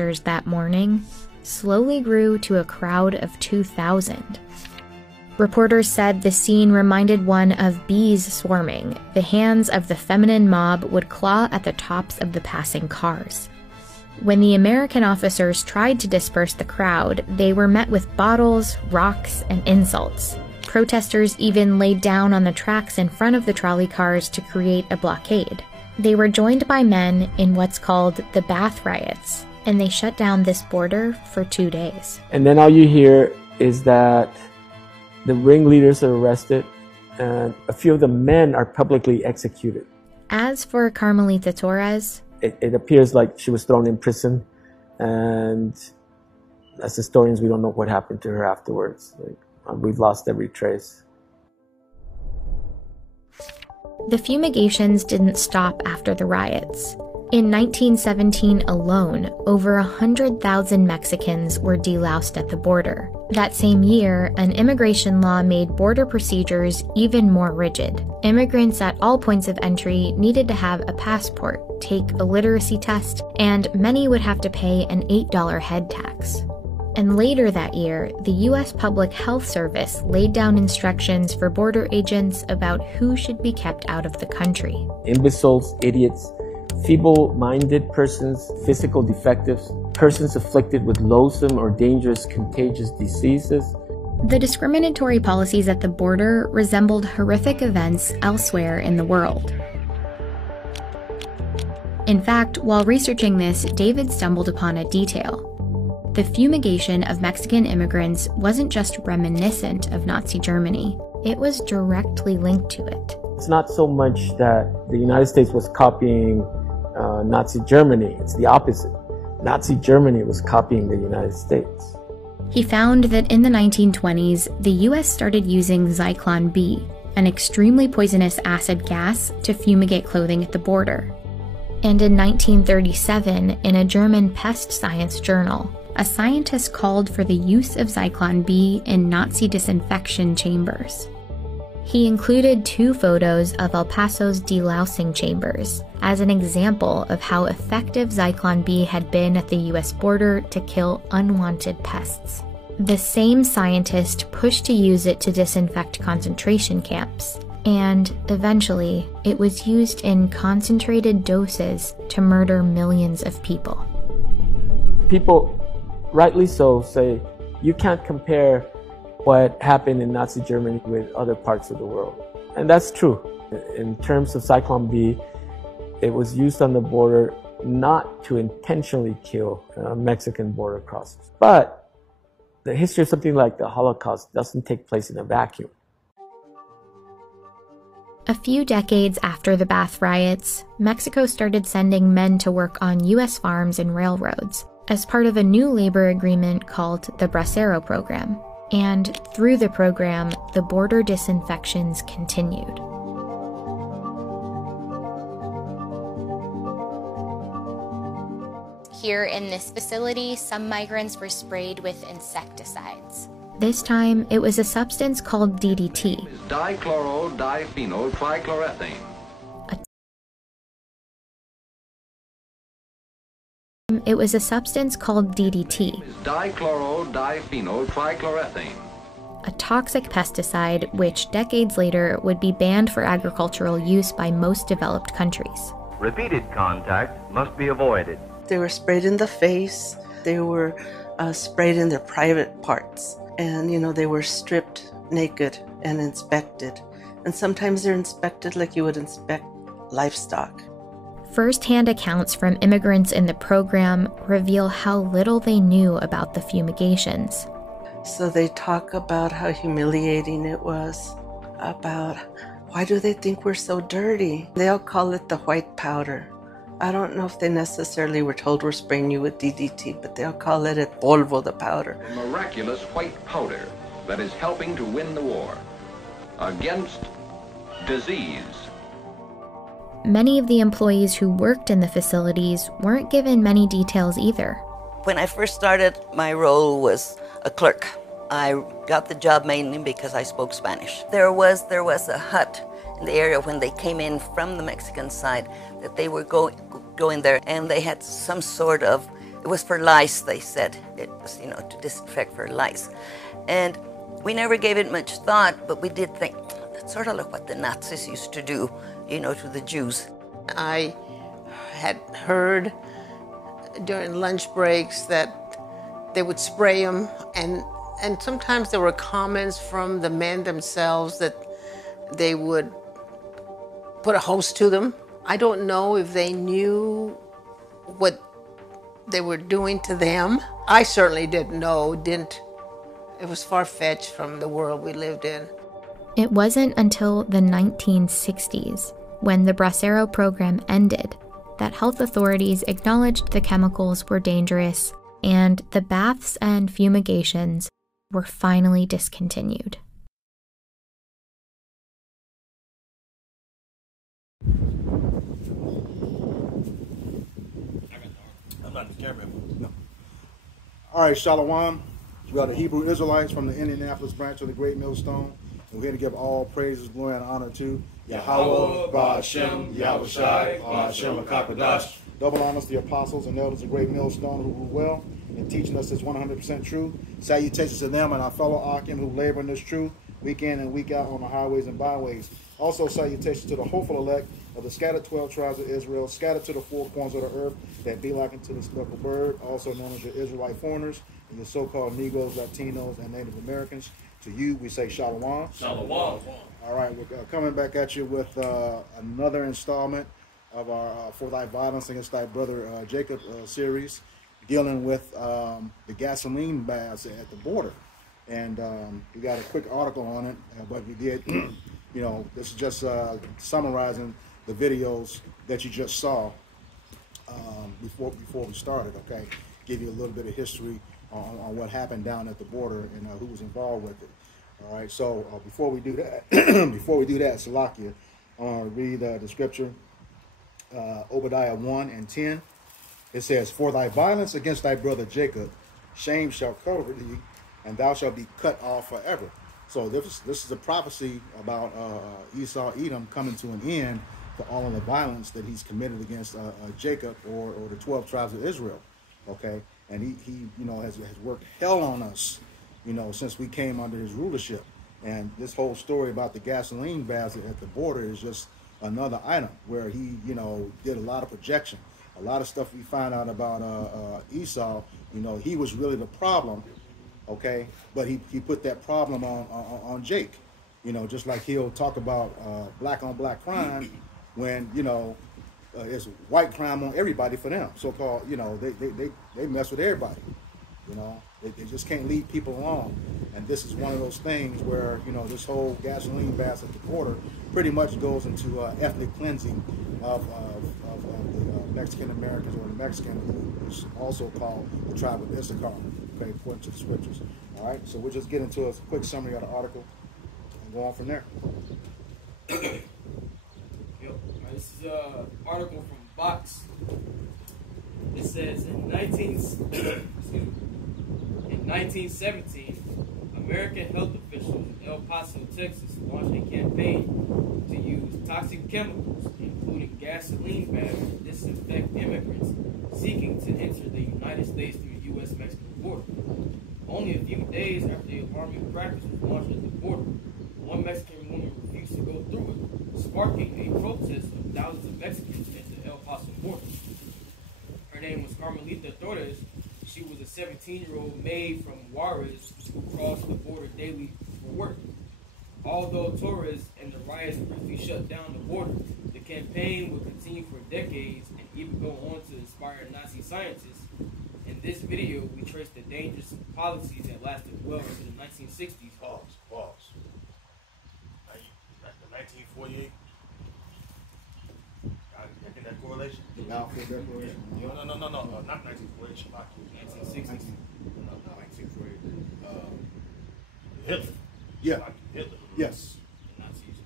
protesters that morning slowly grew to a crowd of 2,000. Reporters said the scene reminded one of bees swarming. The hands of the feminine mob would claw at the tops of the passing cars. When the American officers tried to disperse the crowd, they were met with bottles, rocks, and insults. Protesters even laid down on the tracks in front of the trolley cars to create a blockade. They were joined by men in what's called the Bath Riots, and they shut down this border for 2 days. And then all you hear is that the ringleaders are arrested, and a few of the men are publicly executed. As for Carmelita Torres, it appears like she was thrown in prison, and as historians, we don't know what happened to her afterwards. We've lost every trace. The fumigations didn't stop after the riots. In 1917 alone, over 100,000 Mexicans were deloused at the border. That same year, an immigration law made border procedures even more rigid. Immigrants at all points of entry needed to have a passport, take a literacy test, and many would have to pay an $8 head tax. And later that year, the U.S. Public Health Service laid down instructions for border agents about who should be kept out of the country. Imbeciles, idiots, feeble-minded persons, physical defectives, persons afflicted with loathsome or dangerous contagious diseases. The discriminatory policies at the border resembled horrific events elsewhere in the world. In fact, while researching this, David stumbled upon a detail. The fumigation of Mexican immigrants wasn't just reminiscent of Nazi Germany, it was directly linked to it. It's not so much that the United States was copying Nazi Germany, it's the opposite. Nazi Germany was copying the United States. He found that in the 1920s, the US started using Zyklon B, an extremely poisonous acid gas, to fumigate clothing at the border. And in 1937, in a German pest science journal, a scientist called for the use of Zyklon B in Nazi disinfection chambers. He included 2 photos of El Paso's delousing chambers as an example of how effective Zyklon B had been at the US border to kill unwanted pests. The same scientist pushed to use it to disinfect concentration camps, and eventually, it was used in concentrated doses to murder millions of people. People, rightly so, say you can't compare what happened in Nazi Germany with other parts of the world. And that's true. In terms of Zyklon B, it was used on the border not to intentionally kill Mexican border crossers. But the history of something like the Holocaust doesn't take place in a vacuum. A few decades after the Bath Riots, Mexico started sending men to work on U.S. farms and railroads as part of a new labor agreement called the Bracero Program. And through the program, the border disinfections continued. Here in this facility, some migrants were sprayed with insecticides. This time, it was a substance called DDT. Dichloro-diphenyl-trichloroethane. It was a substance called DDT. Dichloro-diphenyl-trichloroethane. A toxic pesticide which decades later would be banned for agricultural use by most developed countries. Repeated contact must be avoided. They were sprayed in the face, they were sprayed in their private parts, and they were stripped naked and inspected. And sometimes they're inspected like you would inspect livestock. First-hand accounts from immigrants in the program reveal how little they knew about the fumigations. So they talk about how humiliating it was, about why do they think we're so dirty? They all call it the white powder. I don't know if they necessarily were told we're spraying you with DDT, but they'll call it polvo, the powder. A miraculous white powder that is helping to win the war against disease. Many of the employees who worked in the facilities weren't given many details either. When I first started, my role was a clerk. I got the job mainly because I spoke Spanish. There was a hut in the area when they came in from the Mexican side that they were going there, and they had some sort of It was for lice, they said. It was, to disinfect for lice. And we never gave it much thought, but we did think, that's sort of like what the Nazis used to do, to the Jews. I had heard during lunch breaks that they would spray them, and sometimes there were comments from the men themselves that they would put a hose to them. I don't know if they knew what they were doing to them. I certainly didn't know, it was far-fetched from the world we lived in. It wasn't until the 1960s, when the Bracero program ended, that health authorities acknowledged the chemicals were dangerous and the baths and fumigations were finally discontinued. I'm not the cameraman. No. All right, Shalom. We are the Hebrew Israelites from the Indianapolis branch of the Great Millstone. And we're here to give all praises, glory, and honor to Yahweh, Ba'ashem, Yahushai, Ba'ashem, HaKadosh. Double honors to the apostles and elders of Great Millstone who rule well in teaching us this 100% truth. Salutations to them and our fellow Akim who labor in this truth week in and week out on the highways and byways. Also salutations to the hopeful elect of the scattered 12 tribes of Israel, scattered to the four corners of the earth, that be like unto the speckled bird, also known as your Israelite foreigners, and your so-called Negroes, Latinos, and Native Americans. To you, we say Shalom. Shalom. All right, we're coming back at you with another installment of our For Thy Violence Against Thy Brother Jacob series, dealing with the gasoline baths at the border. And we got a quick article on it, but we did, this is just summarizing the videos that you just saw before we started, okay? Give you a little bit of history on what happened down at the border and who was involved with it. All right, so before we do that, Salakia, I want to read the scripture, Obadiah 1 and 10. It says, "For thy violence against thy brother Jacob, shame shall cover thee, and thou shalt be cut off forever." So this is a prophecy about Esau, Edom coming to an end for all of the violence that he's committed against Jacob or the 12 tribes of Israel. Okay, and he has worked hell on us, since we came under his rulership. And this whole story about the gasoline baths at the border is just another item where he did a lot of projection. A lot of stuff we find out about Esau, he was really the problem, okay? But he put that problem on Jake, just like he'll talk about black on black crime when, it's white crime on everybody for them. So-called, they mess with everybody, They just can't lead people along. And this is one of those things where, this whole gasoline baths at the border pretty much goes into ethnic cleansing of the Mexican Americans, or the Mexican who is also called the tribe of Issachar, okay, according to the scriptures. All right, so we'll just get into a quick summary of the article and go on from there. This is an article from Vox. It says in 1917, American health officials in El Paso, Texas, launched a campaign to use toxic chemicals, including gasoline baths, to disinfect immigrants seeking to enter the United States through the U.S.-Mexican border. Only a few days after the alarming practice was launched at the border, one Mexican woman refused to go through it, sparking a protest of thousands of Mexicans at the El Paso border. Her name was Carmelita Torres. She was a 17-year-old maid from Juarez who crossed the border daily for work. Although Torres and the riots briefly shut down the border, the campaign would continue for decades and even go on to inspire Nazi scientists. In this video, we trace the dangerous policies that lasted well into the 1960s. Pause. That's the 1948. Getting that correlation? The Balfour Declaration? No, not 1948. 1960s. No, 1948. Hitler. Yeah. Hitler. Yes. The Nazis.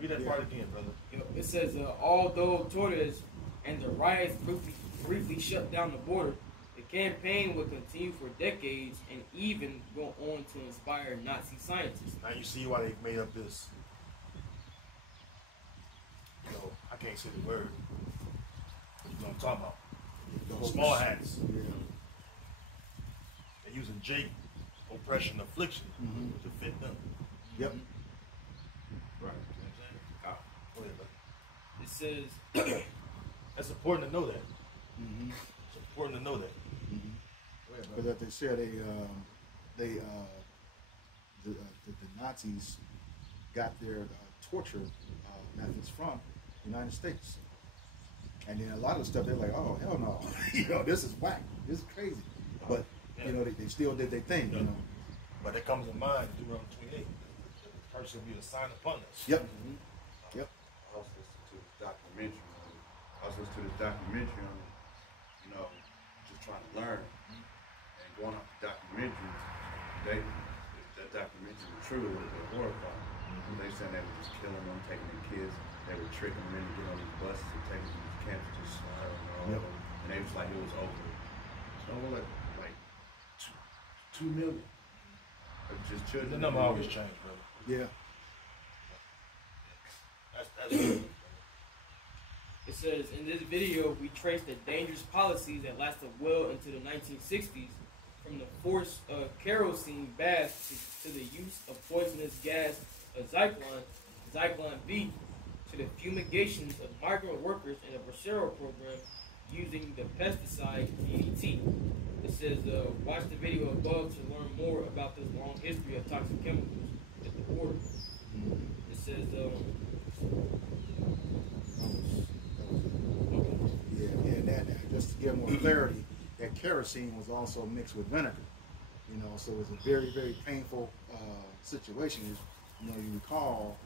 Read that part again, brother. It says, although Torres and the riots briefly shut down the border, the campaign would continue for decades and even go on to inspire Nazi scientists. Now you see why they made up this. I can't say the word. You know what I'm talking about. whole small hats. Yeah. They're using Jake oppression, affliction to fit them. Yep. Right. You know what I'm saying? Go ahead, buddy. It says, That's important to know that. It's important to know that. Go ahead, buddy. Because they said the Nazis got their torture methods from the United States. And then a lot of the stuff, they're like, oh, hell no. You know, this is whack. This is crazy. But, you know, they still did their thing, you know. But that comes in mind, Deuteronomy 28. The curse will be a sign upon us. Yep. Yep. I was listening to this documentary on it. You know, just trying to learn. And going off the documentary, that documentary was true, it was horrifying. They said they were just killing them, taking their kids. They were tricking them into getting on these buses and taking them to camps, just slaughtering them all over. And they was like, it was over. So like 2 million. Just children. The number always change, brother. Yeah. That's good. it says, in this video, we trace the dangerous policies that lasted well into the 1960s, from the forced kerosene baths to the use of poisonous gas Zyklon B, to the fumigations of migrant workers in the Bracero program using the pesticide DDT. It says, watch the video above to learn more about this long history of toxic chemicals at the border. It says, and that, just to give more clarity, that kerosene was also mixed with vinegar. You know, so it was a very, very painful situation. You know, you recall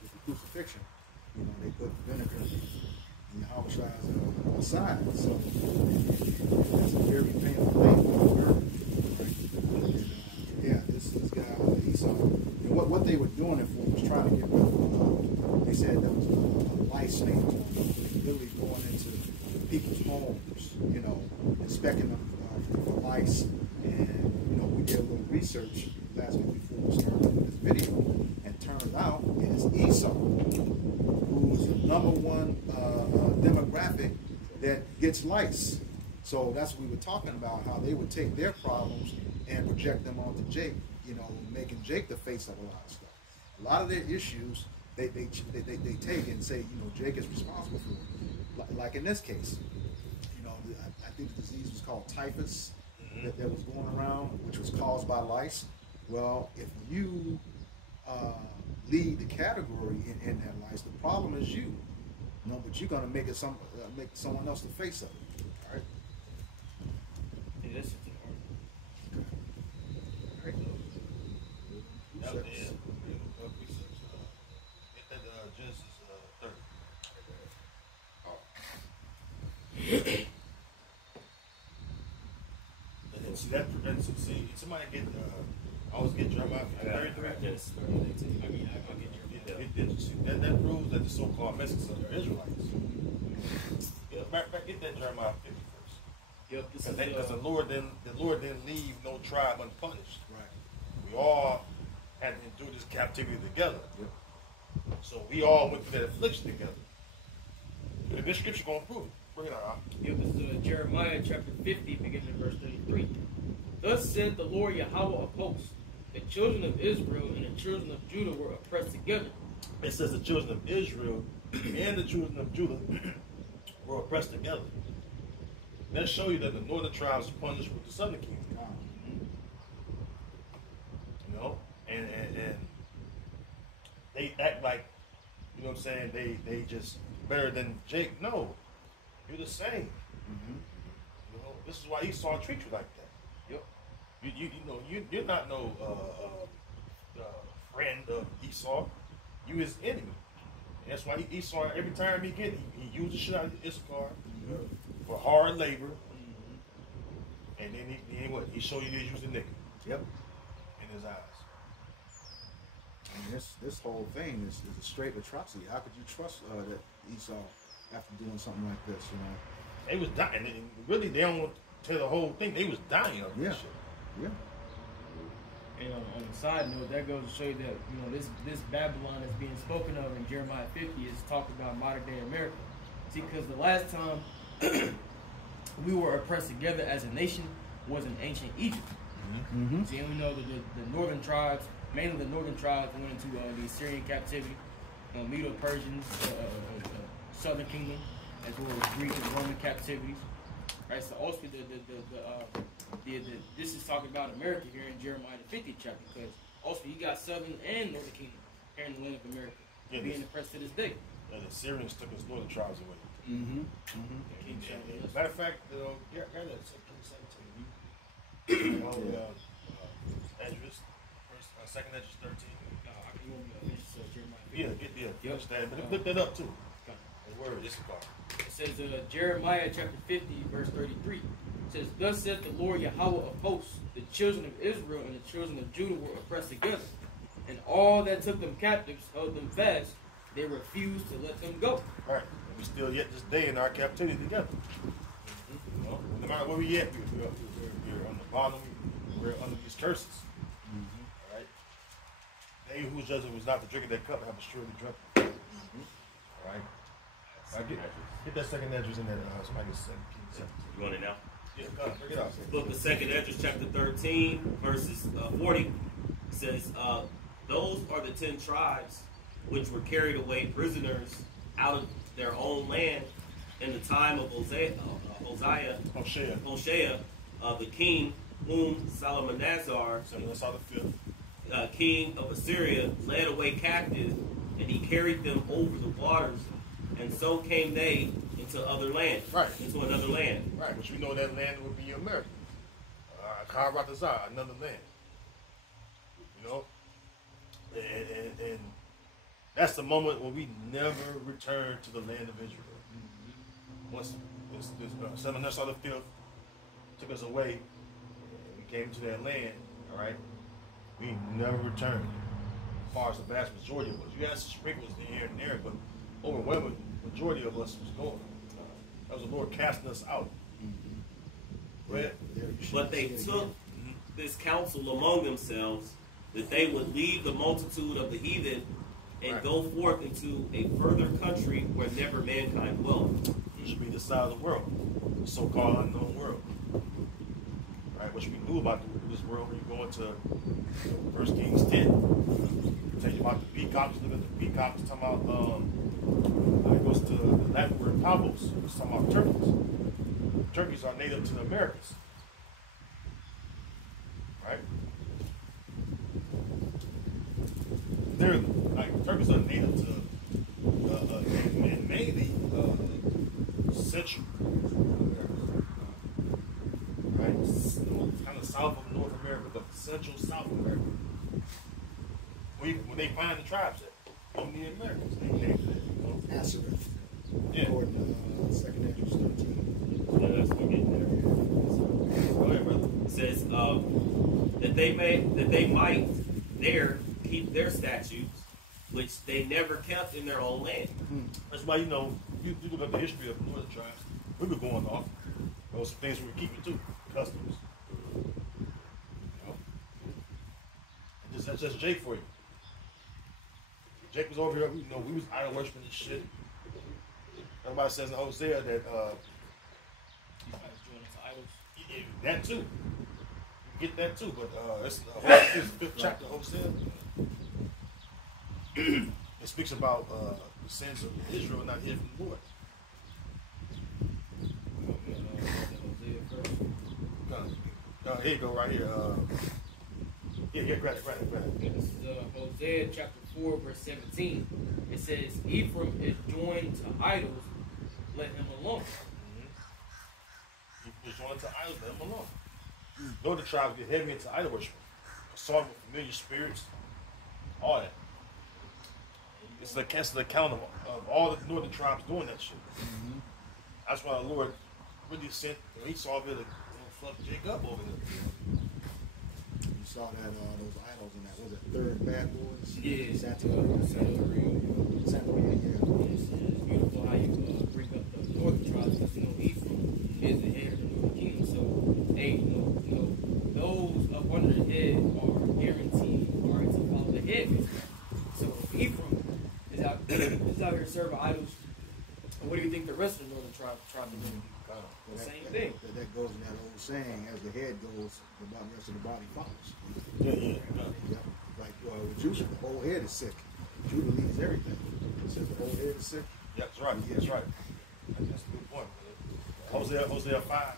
with the crucifixion, you know, they put vinegar in the Yahweh side. So that's a very painful thing. Right? And, yeah, this guy Esau, and what they were doing it for was trying to get rid of. They said there was a lice snake, literally going into people's homes, you know, inspecting them for lice. And you know, we did a little research last week before we started this video, and turns out it is Esau who's the #1 demographic that gets lice. So that's what we were talking about, how they would take their problems and project them onto Jake, you know, making Jake the face of a lot of stuff. A lot of their issues they take and say, you know, Jake is responsible for it. Like in this case, you know, I think the disease was called typhus that was going around, which was caused by lice. Well, if you lead the category in that lice, the problem is you. No, but you're gonna make it make someone else the face of it. All right. yeah, that's just All right. That was it. Get that Genesis 30. And see that prevents it. See, somebody get I always get Jeremiah 33. Yes, I mean, I'll get your That proves that the so-called Mexicans are Israelites. Back, get that Jeremiah 50 first. Yep, this Because is the Lord didn't leave no tribe unpunished. Right. We all had to endure this captivity together. Yep. So we all went through that affliction together. And this scripture gonna prove it. Bring it out. Yep, this is Jeremiah chapter 50, beginning in verse 33. Thus said the Lord Yahweh of hosts, the children of Israel and the children of Judah were oppressed together. It says the children of Israel and the children of Judah were oppressed together. Let's show you that the northern tribes were punished with the southern kingdom. You know, and they act like, you know what I'm saying, they just better than Jake. No, you're the same. You know, this is why Esau treats you like that. Yep. You know, you're not no friend of Esau. You his enemy. And that's why Esau, every time he uses shit out of Issachar for hard labor. And then he show you he's using nickel. Yep. In his eyes. I mean, this whole thing is a straight atrocity. How could you trust that Esau after doing something like this? You know, they was dying. And really, they don't want to tell the whole thing. They was dying of this shit. Yeah. And on the side note, that goes to show you that, you know, this Babylon that's being spoken of in Jeremiah 50 is talking about modern day America. See, because the last time we were oppressed together as a nation was in ancient Egypt. See, and we know that the northern tribes, mainly the northern tribes, went into the Assyrian captivity, Medo-Persians, Southern Kingdom, as well as Greek and Roman captivities. Right. So also this is talking about America here in Jeremiah the 50th chapter, because also you got Southern and Northern Kingdom here in the land of America being oppressed to this day. The Assyrians took his northern tribes away. Matter of fact, Esdras, second Esdras 13. But look that up too. The word Issachar. It says Jeremiah chapter 50, verse 33. It says, "Thus saith the Lord Yahweh of hosts, the children of Israel and the children of Judah were oppressed together, and all that took them captives held them fast. They refused to let them go." Right. And we still yet this day in our captivity together. You know, no matter where we at, we're on the bottom. We're under these curses. All right. They who judge was not to drink of that cup have assuredly drunk. All right. Get that second Esdras in there. Somebody get 2 Kings. You want it now? Yeah, go ahead. Bring it out. Book of 2 Esdras, chapter 13, verses 40, says, "Those are the 10 tribes which were carried away prisoners out of their own land in the time of Hoshea, the king, whom Salmanasar, king of Assyria, led away captive, and he carried them over the waters, and so came they into other land." Right. Into another land. Right, which we know that land would be America. Karatazar, another land. You know? And that's the moment when we never return to the land of Israel. Once Salmanasar the Fifth took us away, and we came to that land, all right, we never returned. As far as the vast majority of us. You had some sprinkles here and there, but overwhelming majority of us was gone. That was the Lord casting us out. But they took this counsel among themselves that they would leave the multitude of the heathen and go forth into a further country where never mankind dwelt. It should be the side of the world, the so-called unknown world. Right, which we knew about this world when you go into 1 Kings 10. Tell you about the peacocks. Look at the peacocks. Talking about it goes to the Latin word pavos. It's talking about turkeys. Turkeys are native to the Americas. Right? They're like turkeys are native to and mainly Central America. Right? Kind of south of North America, but Central South America. When they find the tribes at, only the Americans, they named it. Nazareth. Yeah. According to 2 Esdras 13. Yeah, that's what we're getting there. Go ahead, brother. It says that they might there keep their statutes, which they never kept in their own land. That's why, you look at the history of the northern tribes, we were going off. There were some things we were keeping too, customs. That's just Jake for you. Jake was over here, we was idol worshiping and shit. Everybody says in Hosea that that too. You get that too, but it's the 5th chapter of Hosea. It speaks about the sins of Israel not hearing from the Lord. Here you go, right here. Yeah, grab it. This is Hosea chapter 4, verse 17. It says, "Ephraim is joined to idols, let him alone." Ephraim is joined to idols, let him alone. Northern tribes get heavy into idol worship. Assault with familiar spirits, all that. It's the account of all the northern tribes doing that shit. That's why the Lord really sent, he saw it to fuck Jacob over there. You saw that those idols in that, was it Third Bad Boys? Yeah. Santeria, yeah. It's beautiful how you bring up the northern tribes, because Ephraim is the head of the northern kingdom, so they, those up under the head are guaranteed to follow the head. So if Ephraim is out here serving idols, And what do you think the rest of the northern tribe to do? Same thing. That goes in that old saying, as the head goes, the rest of the body follows. Yeah. Like with Judah, the whole head is sick. Judah leads everything. It says the whole head is sick. Yeah, that's right. That's right. That's a good point. Hosea 5.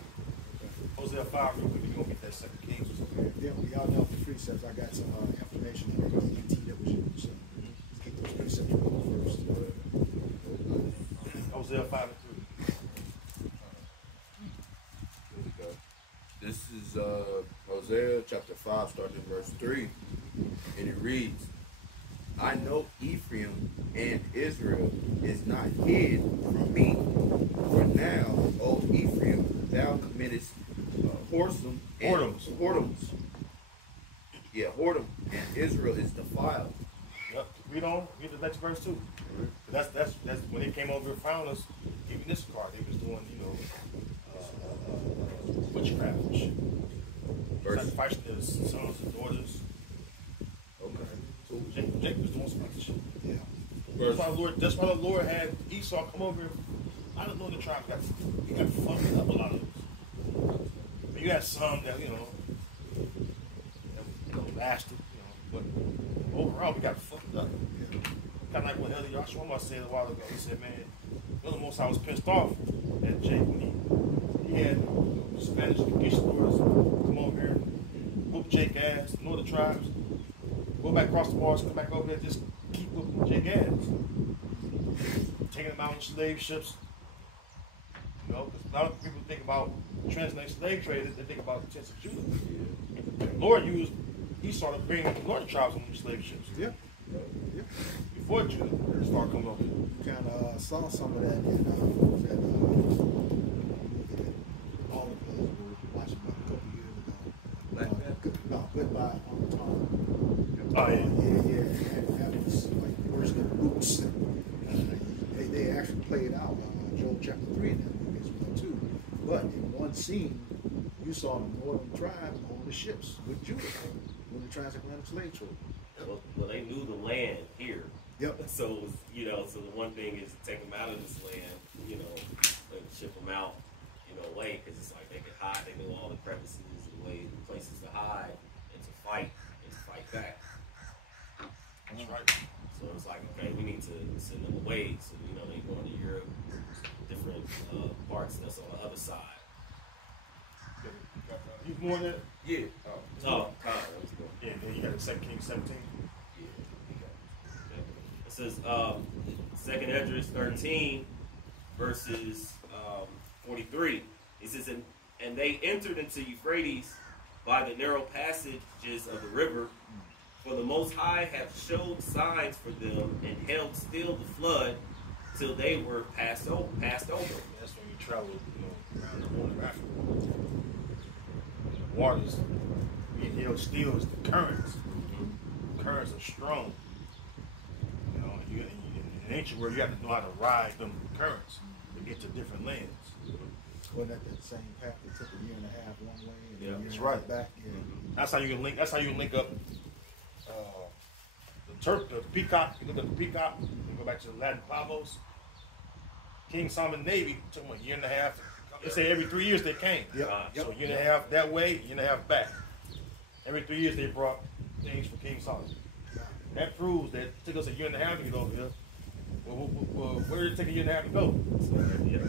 Hosea 5, real quick, we're going to get that 2 Kings or something. Yeah, y'all know the precepts. I got some information that was ET that was used. So keep those precepts rolling first. Hosea 5 and 3. This is Hosea chapter 5, starting in verse 3. And it reads, I know Ephraim and Israel is not hid from me. For now, O Ephraim, thou committest whoredom and whoredoms. Yeah, whoredom, and Israel is defiled. Yep. Read the next verse too. That's when they came over and found us. Even this card, they was doing witchcraft and shit. Sacrificing their sons and daughters. Okay. So Jacob was doing some other shit. Yeah. That's why the Lord had Esau come over. I don't know the tribe got fucked up a lot of those. But you had some that lasted, but overall we got fucked up. Yeah. Kind of like what Elder Yahshua said a while ago. He said, man, the most I was pissed off at Jake when he had Spanish conquistadors come over here, whoop Jake ass, the northern tribes, go back across the bars, come back over there, just keep whooping Jake ass. Taking them out on slave ships. Because a lot of people think about transatlantic slave trade, they think about the tents of Judah. Yeah. The Lord used Esau to bring the northern tribes on these slave ships. Yeah. Before Judah started coming over. You kind of saw some of that in all of us were watching about a couple years ago. Goodbye on the Tom. Oh yeah. And that was like worse than Boots. They actually played out Joel chapter 3 in that movie as well too. But in one scene, you saw the northern tribe on the ships with Judah when the transatlantic slave trade. Well, they knew the land here. Yep. So so the one thing is to take them out of this land, and ship them out, away, because it's like they could hide. They knew all the crevices and places to hide and to fight back. That's right. So it's like, okay, we need to send them away. So they go into Europe, different parts that's on the other side. You more than that? Yeah. Oh, yeah. Then you got the 2 Kings 17. Yeah. It says 2nd Esdras 13 verses 43. It says, and they entered into Euphrates by the narrow passages of the river. For the Most High hath showed signs for them and held still the flood till they were passed over. That's when you travel, around the Horn of Africa. The waters being held still is the currents. Mm-hmm. The currents are strong. In ancient world, you have to know how to ride them currents to get to different lands. Wasn't that the same path that took a year and a half one way and a year that's and right. a half back? Yeah. Mm-hmm. That's how you can link. That's how you link up the peacock. You look at the peacock. You go back to the Latin Pavos. King Solomon Navy took them a year and a half. They say every 3 years they came. Yep. So a year and a half that way, a year and a half back. Every 3 years they brought things for King Solomon. That proves that it took us a year and a half to get over here. Well, where did it take a year and a half to go?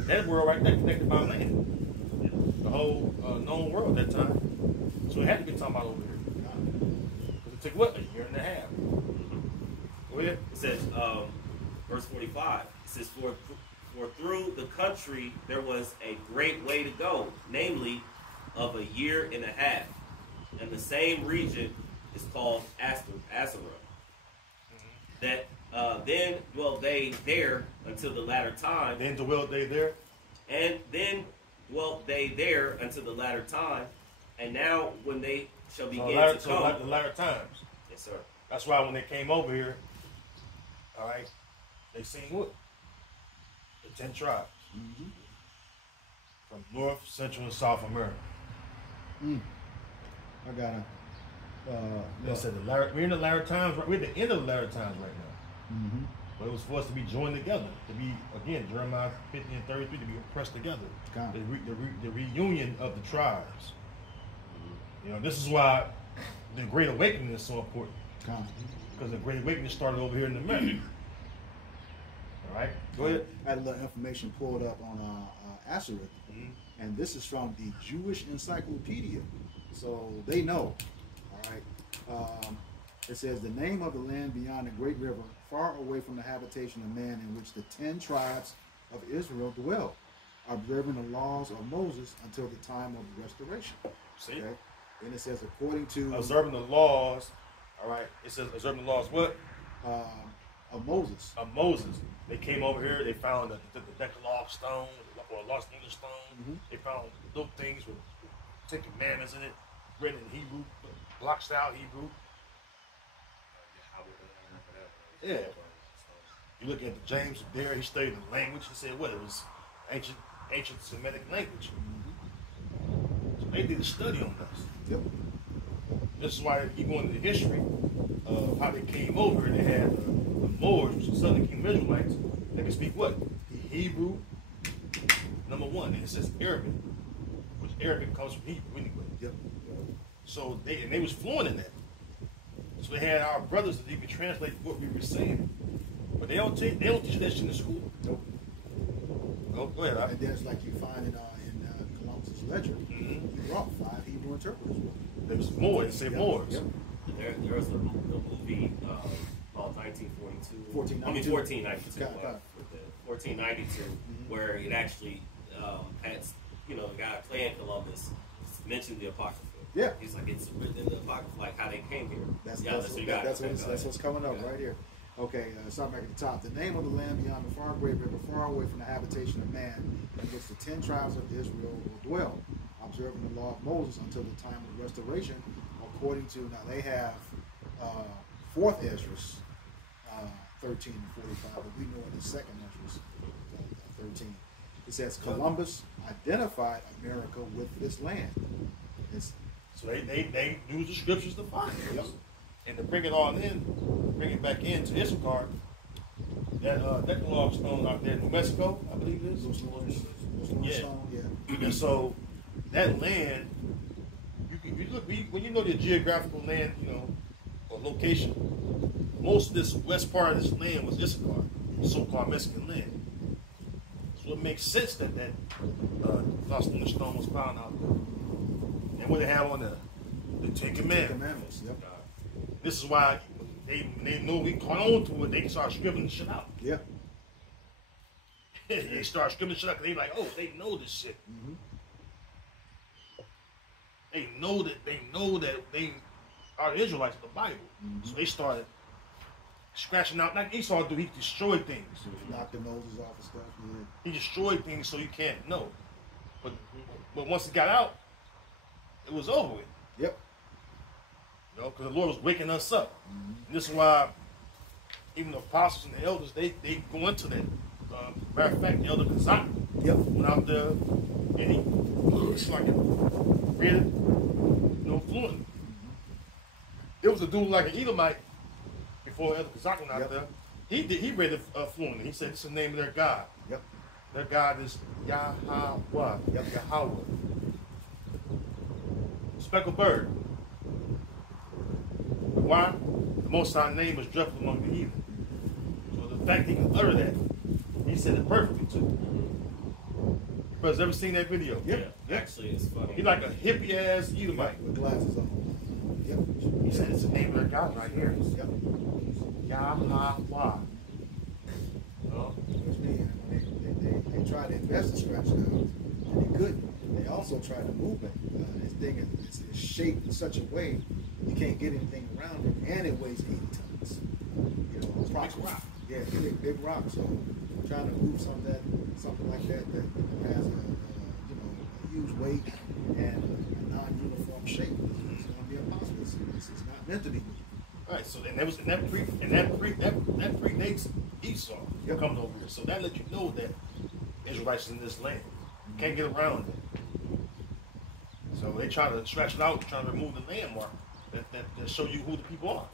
That world right there connected by land. The whole known world at that time. So it had to be talking about over here. Because it took what? A year and a half. Go ahead. It says, verse 45, it says, For through the country there was a great way to go, namely of a year and a half. And the same region is called Asherah. That then dwelt they there until the latter time. Then dwelt they there? And then dwelt they there until the latter time. And now when they shall begin to come. Like the latter times. Yes, sir. That's why when they came over here, all right, they seen what? The 10 tribes. Mm-hmm. From North, Central, and South America. I got they said we're in the latter times. We're at the end of the latter times right now. Mm-hmm. But it was for us to be joined together, to be, again, Jeremiah 50 and 33, to be pressed together. The reunion of the tribes. You know, this is why the Great Awakening is so important. Because the Great Awakening started over here in America. All right, go ahead. I had a little information pulled up on Ashereth, and this is from the Jewish Encyclopedia, so they know. All right, it says the name of the land beyond the great river, far away from the habitation of man, in which the 10 tribes of Israel dwell, observing the laws of Moses until the time of restoration. See? Okay? And it says according to observing the laws. All right, it says observing the laws. What? Of Moses. Of Moses. They came over here. They found the Decalogue stone or Lost English stone. They found little things with 10 commandments in it, written in Hebrew, block style Hebrew. Yeah. You look at the James there. He studied the language. He said what? It was ancient Semitic language. So they did a study on us. Yep. This is why you go into the history of how they came over. They had the Moors, which is Southern Kingdom Israelites. They could speak what? The Hebrew, number one. And it says Arabic, which Arabic comes from Hebrew anyway. Yep. So they was fluent in that. So they had our brothers that they could translate what we were saying. But they don't teach that shit in school. Nope. Oh, go ahead. And then it's like you find in Columbus's ledger, he brought 5 Hebrew interpreters with him. There was more. They say Moors. Yep. There was the movie called 1942. 1492. 1492, where it actually had, the guy playing Columbus mentioned the Apocrypha. Yeah. He's like, it's written in the Apocrypha, like how they came here. That's what's coming up right here. Okay, start back at the top. The name of the land beyond the far great river, far away from the habitation of man, in which the 10 tribes of Israel will dwell, observing the law of Moses until the time of restoration, according to, now they have 4th Esdras, 13 and 45, but we know in the 2nd Esdras, 13. It says Columbus identified America with this land. So they use the scriptures to find it. Yep. And to bring it all in, bring it back into Issachar, that Decalogue stone out there in New Mexico, I believe it is. Yeah. And so that land, you look when you know the geographical land, or location. Most of this west part of this land was Issachar, so-called Mexican land. So it makes sense that Lost English stone was found out there. And what they have on the 10 Commandments. Yep. This is why they know we caught on to it. They start scribbling shit out. Yeah. They start scribbling shit out because they like, oh, they know this shit. They know that they are the Israelites of the Bible. So they started scratching out like Esau do. He destroyed things. Knocked the noses off and stuff. Yeah. He destroyed things so you can't know. But once it got out, it was over with. Yep. Because the Lord was waking us up. And this is why even the apostles and the elders, they go into that. Matter of fact, the elder Kazak went out there and he looks like read it, fluent. There was a dude like an Edomite before Elder Kazak went out there. He read it fluently. He said it's the name of their God. Yep. Their God is Yahweh. Yahweh. Speckled bird. Why? The Most High name is dreadful among the heathen. So the fact he can utter that, he said it perfectly too. You brothers ever seen that video? Yeah. Actually, it's funny. He like a hippie ass Edomite with glasses on. Yep. He said it's the name of their God right here. Yep. Yahweh. Which means they tried to invest in scratch it out, and they couldn't. They also tried to move it. This thing is shaped in such a way you can't get anything around it, and it weighs 80 tons. It's rock. Yeah, big rock. So trying to move something like that has a huge weight and a non-uniform shape. It's going to be impossible. It's not meant to be. All right. So then that predates Esau coming over here. So that lets you know that Israelites in this land. You can't get around it. So they try to stretch it out, trying to remove the landmark that show you who the people are.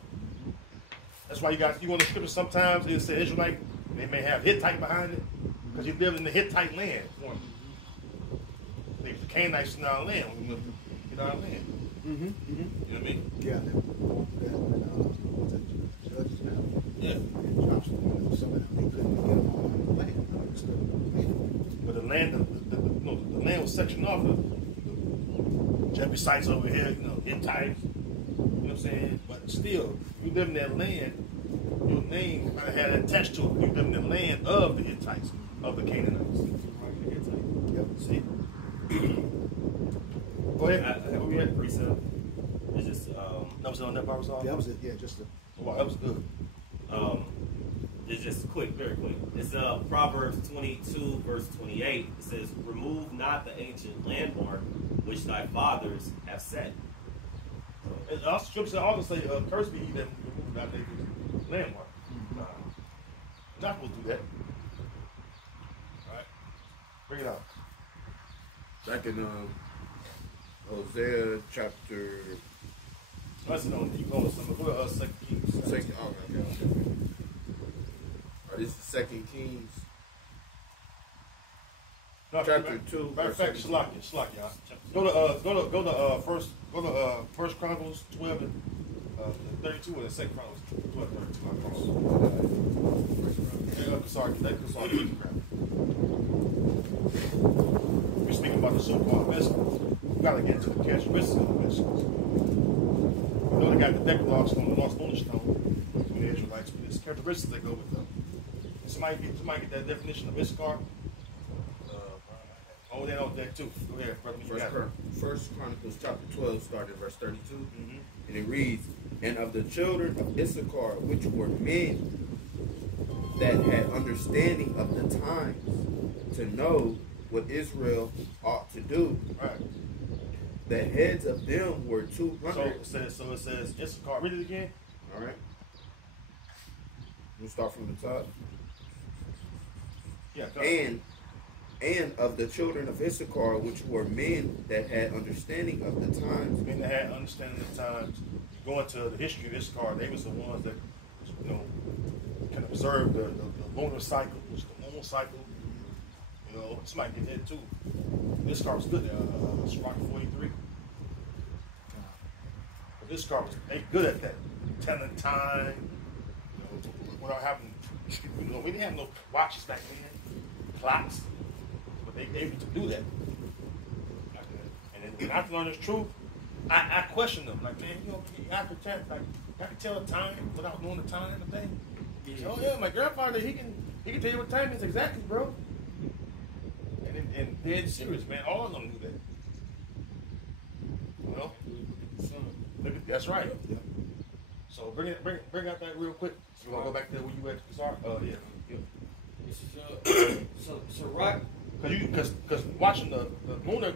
That's why you go in the scripture sometimes it says Israelite, they may have Hittite behind it, because you lived in the Hittite land. They was the Canaanites in our land when we lived in our land. You know what I mean? Yeah. What's that? Judges now. Yeah. And Joshua, some of them, they couldn't get them all on the land. But the land, the land was sectioned off. The Jebusites over here, Hittites. You know what I'm saying? But still, you live in that land, your name might have had attached to it. You live in the land of the Hittites, of the Canaanites. Yep. See? Go ahead. I have a precept. It's just that was on that part was all? Yeah, that was it. Yeah, just wow, that was good. It's just quick, very quick. It's Proverbs 22, verse 28. It says, "Remove not the ancient landmark which thy fathers have set." And also, scripture also say, "Curse be ye that remove not their landmark." Not supposed to do that. All right, bring it out. Back in Hosea chapter. That's no. You go to some. Go to 2 Kings. Okay. This is 2 Kings. No, chapter 2. Matter of fact, Slakia. Go to First Chronicles 12 and 32, and the Second Chronicles 12 and 32. Sorry. We're speaking about the so-called Mexicans. We gotta get to the characteristics of the Mexicans. You know they got the Decalogue stone, the Lost Bonus stone, between the Israelites, but there's characteristics that go with them. Somebody get that definition of Issachar. Oh, that on deck too. Go ahead, brother. First Chronicles chapter 12, starting verse 32, and it reads, "And of the children of Issachar, which were men that had understanding of the times, to know what Israel ought to do, the heads of them were 200." So it says Issachar. Read it again. All right. We start from the top. Yeah. And of the children of Issachar, which were men that had understanding of the times. Men that had understanding of the times. You go into the history of Issachar, they was the ones that, can observe the lunar cycle, which is the moon cycle. Somebody get that too. Issachar was good. Sirach 43. But Issachar was good at that. Telling time. Without having, we didn't have no watches back then, clocks. They able to do that. And then when I learn this truth, I question them. Like, man, I could tell the time without knowing the time and the thing. Oh yeah, my grandfather, he can tell you what time it is exactly, bro. And dead serious, man. All of them knew that. That's right. Yeah. So bring out that real quick. So we're gonna go back there where you at, Kazar? Yeah. This is Sirach. Because watching the lunar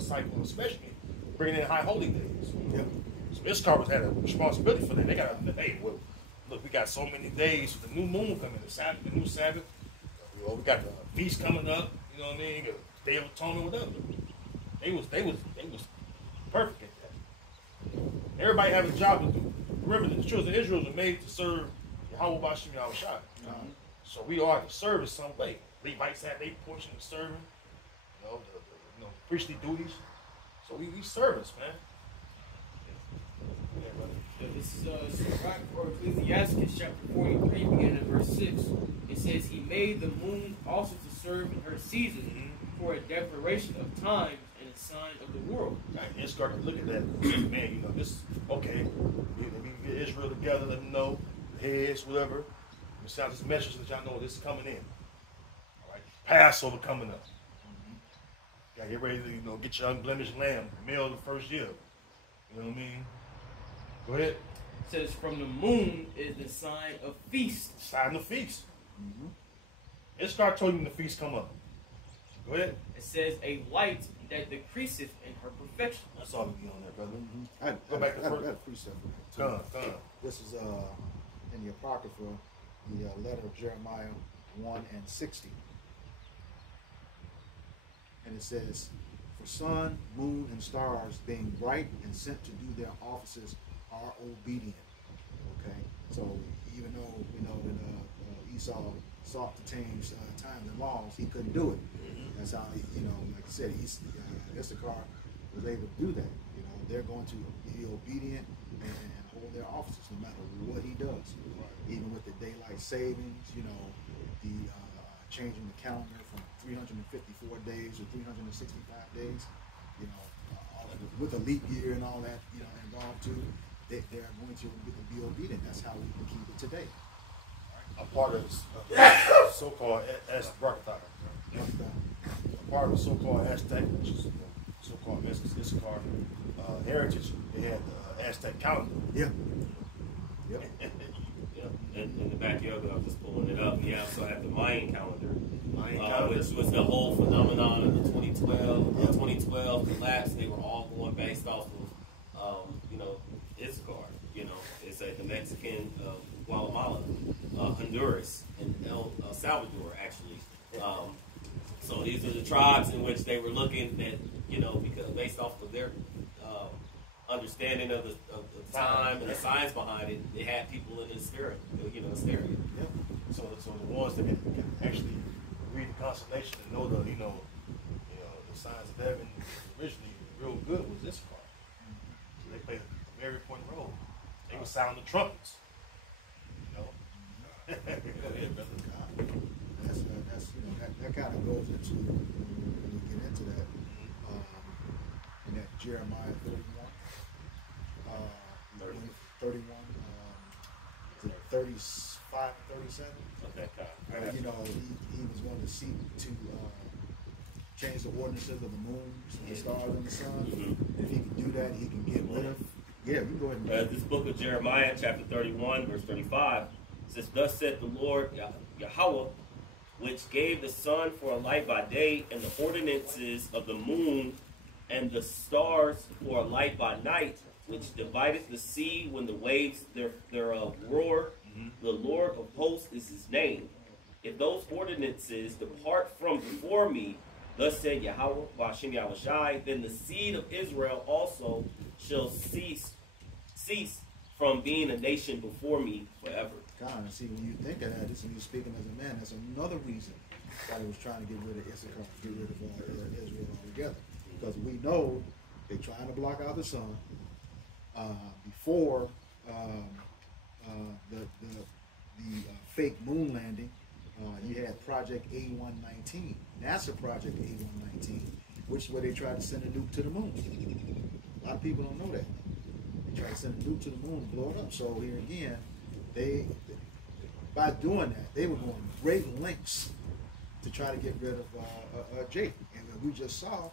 cycle, especially bringing in high holy days. Yeah. So Issachar had a responsibility for that. They got look, we got so many days for the new moon coming, the new Sabbath. We got the feast coming up. You know what I mean? The Day of Atonement, whatever. They was perfect at that. Everybody had a job to do. Remember, the children of Israel were made to serve Yahweh Bashim Yahweh Shai. So we are to serve in some way. Levites had their portion of serving, the priestly duties. So we service, man. Yeah, this is Sirach or Ecclesiastes chapter 43, beginning at verse 6. It says, "He made the moon also to serve in her season for a declaration of times and a sign of the world." Right, and start to look at that. Man, this okay. We get Israel together, let them know the heads, whatever. We sound this message that y'all know this is coming in. Passover coming up. Gotta get ready to get your unblemished lamb, male the first year. You know what I mean? Go ahead. It says, "From the moon is the sign of feast." Sign of feast. Issachar told you when the feast come up. Go ahead. It says, "A light that decreaseth in her perfection." That's all we get on there, brother. Go back to that precept. Come. This is in the Apocrypha, the letter of Jeremiah 1:60. And it says, "For sun, moon, and stars, being bright and sent to do their offices, are obedient." Okay? So even though we know that Esau sought to change times and laws, he couldn't do it. That's how, like I said, Issachar was able to do that. They're going to be obedient and hold their offices no matter what he does. Even with the daylight savings, the changing the calendar from 354 days to 365 days, with a leap year and all that, involved too, they're going to be obedient. That's how we can keep it today. A part of so-called Aztec, a part of the so-called Aztec, which is so-called Issachar heritage, they had the Aztec calendar. Yeah. Yep. In the backyard, I was just pulling it up. You also have the Mayan calendar, which was the whole phenomenon of the 2012 collapse. They were all going based off of, Issachar. It's the Mexican, Guatemala, Honduras, and El Salvador, actually. So these are the tribes in which they were looking at, because based off of their understanding of the time and the science behind it, they had people in this area, hysteria. Yep. So the ones that can actually read the constellation and know the signs of heaven originally real good was Issachar. So they played a very important role. They would sound the trumpets. Go ahead, brother. That kind of goes into, when you get into that, in that Jeremiah 31, is it 35, 37? Okay. He was going to seek to change the ordinances of the moons, the stars, and the sun. If he can do that, he can get rid of. Yeah, we can go ahead and this book of Jeremiah, chapter 31, verse 35, says, "Thus said the Lord Yahweh, which gave the sun for a light by day, and the ordinances of the moon and the stars for a light by night, which divided the sea when the waves thereof roar. The Lord of hosts is his name. If those ordinances depart from before me, thus said Yahweh, Ba'ashem Yahushai, then the seed of Israel also shall cease from being a nation before me forever." God, see, when you think of that, this is you speaking as a man, that's another reason why he was trying to get rid of Issachar, get rid of Israel altogether. Because we know they're trying to block out the sun. Before the fake moon landing, you had Project A119, NASA Project A119, which is where they tried to send a nuke to the moon. A lot of people don't know that. They tried to send a nuke to the moon and blow it up. So here again, by doing that, they were going great lengths to try to get rid of Jake. And we just saw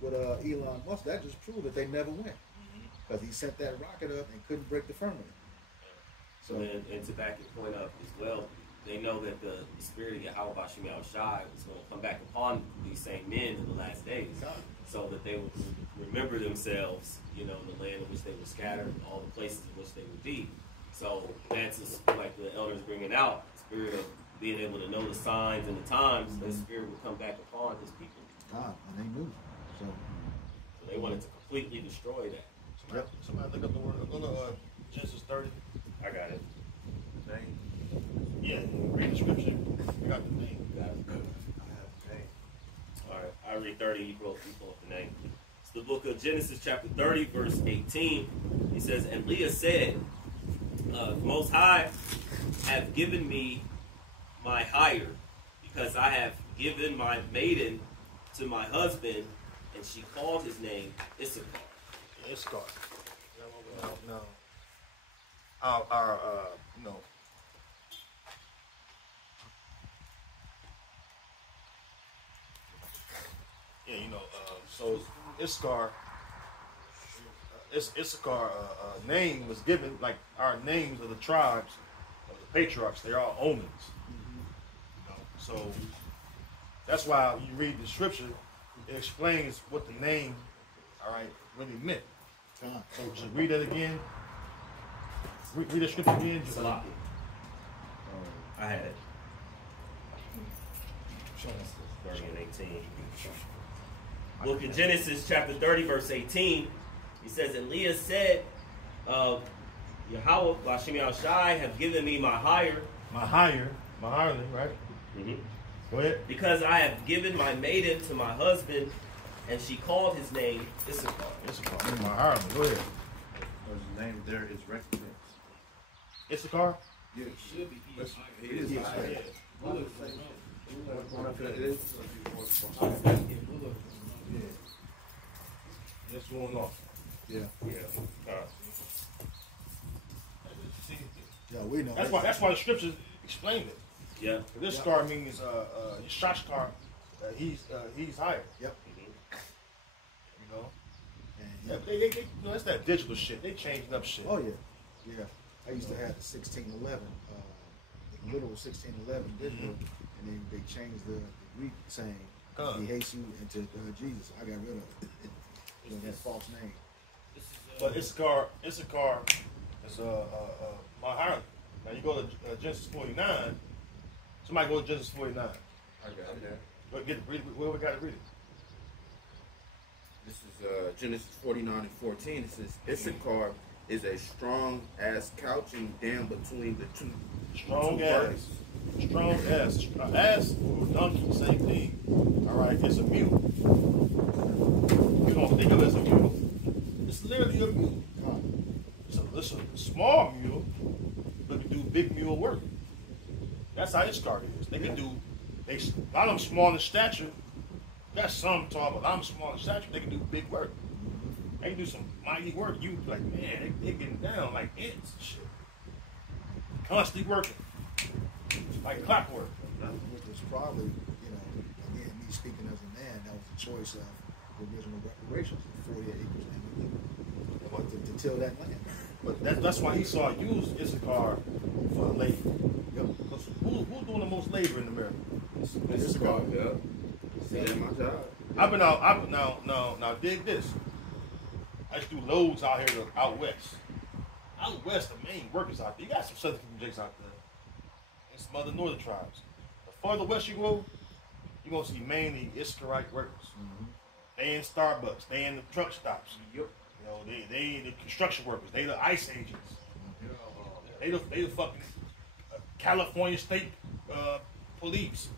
with Elon Musk, that just proved that they never went. Because he sent that rocket up and couldn't break the firmament. So, and to back your point up as well, they know that the spirit of Yahweh Ba'ashem Yahushai is going to come back upon these same men in the last days, so that they would remember themselves, in the land in which they were scattered, all the places in which they would be. So that's like the elders bringing out, the spirit of being able to know the signs and the times. That spirit would come back upon his people. And they knew. So they wanted to completely destroy that. Somebody look up the word. Go to Genesis 30. I got it. Name. Yeah, read the scripture. I got the name. Got it. I have the name. All right, I read 30. You pull up the name. It's the book of Genesis, chapter 30, verse 18. He says, "And Leah said, Most High have given me my hire, because I have given my maiden to my husband," and she called his name Issachar. Issachar. No. Our so Issachar name was given, like our names of the tribes of the patriarchs. They're all omens. So that's why when you read the scripture, it explains what the name, really meant. So just read that again. Read the scripture again. Salaki. I had it. 30 and 18. Book of Genesis, chapter 30, verse 18. He says, "And Leah said, Yahweh, Bashim Yahushai, have given me my hire. My hireling, right? Mm-hmm. Go ahead. Because I have given my maiden to my husband, and she called his name Issachar. Issachar, my hireling. Go ahead. His name there is recompense. Issachar? Yeah. Should be He is. Yeah. What's going on? Yeah. Yeah, we know. That's why the scriptures explain it. Yeah. This scar means Yishashkar, he's higher. Yep. You know. And yeah, they you know, that's that digital shit. They changing up shit. Oh yeah, yeah. I used to have the 1611, the literal 1611 digital, and then they changed the Greek saying Yesu into Jesus. I got rid of it. You know, that false name. But Issachar is my hireling. Now you go to Genesis 49. Somebody go to Genesis 49. I got it. Go get it. Read it. Whoever got to read it. This is Genesis 49 and 14. It says, Issachar is a strong ass couching down between the two. Strong ass. Strong ass. Ass or donkey, same thing. All right, it's a mule. You don't think of it as a mule. It's literally a mule. It's a small mule, but can do big mule work. That's how Issachar is. They can do, a lot of them small in stature. Got some tall, but a lot of them small in stature. They can do big work. They can do some mighty work. You be like, man, they getting down like ants and shit. Constantly working. Like clockwork. Which was probably, you know, again, me speaking as a man, that was a choice of the original reparations, the 48 acres and to till that land. But that's why Esau used Issachar for labor. Because who's doing the most labor in America? Issachar. Yeah. See, that's my job. I've been out now dig this. I used to do loads out here out west. Out west, the main workers out there. You got some Southern Jakes out there. And some other northern tribes. The farther west you go, you're going to see mainly Issacharite workers. They in Starbucks. They in the truck stops. Yep. You know, they the construction workers. They the ICE agents. They the fucking California State Police.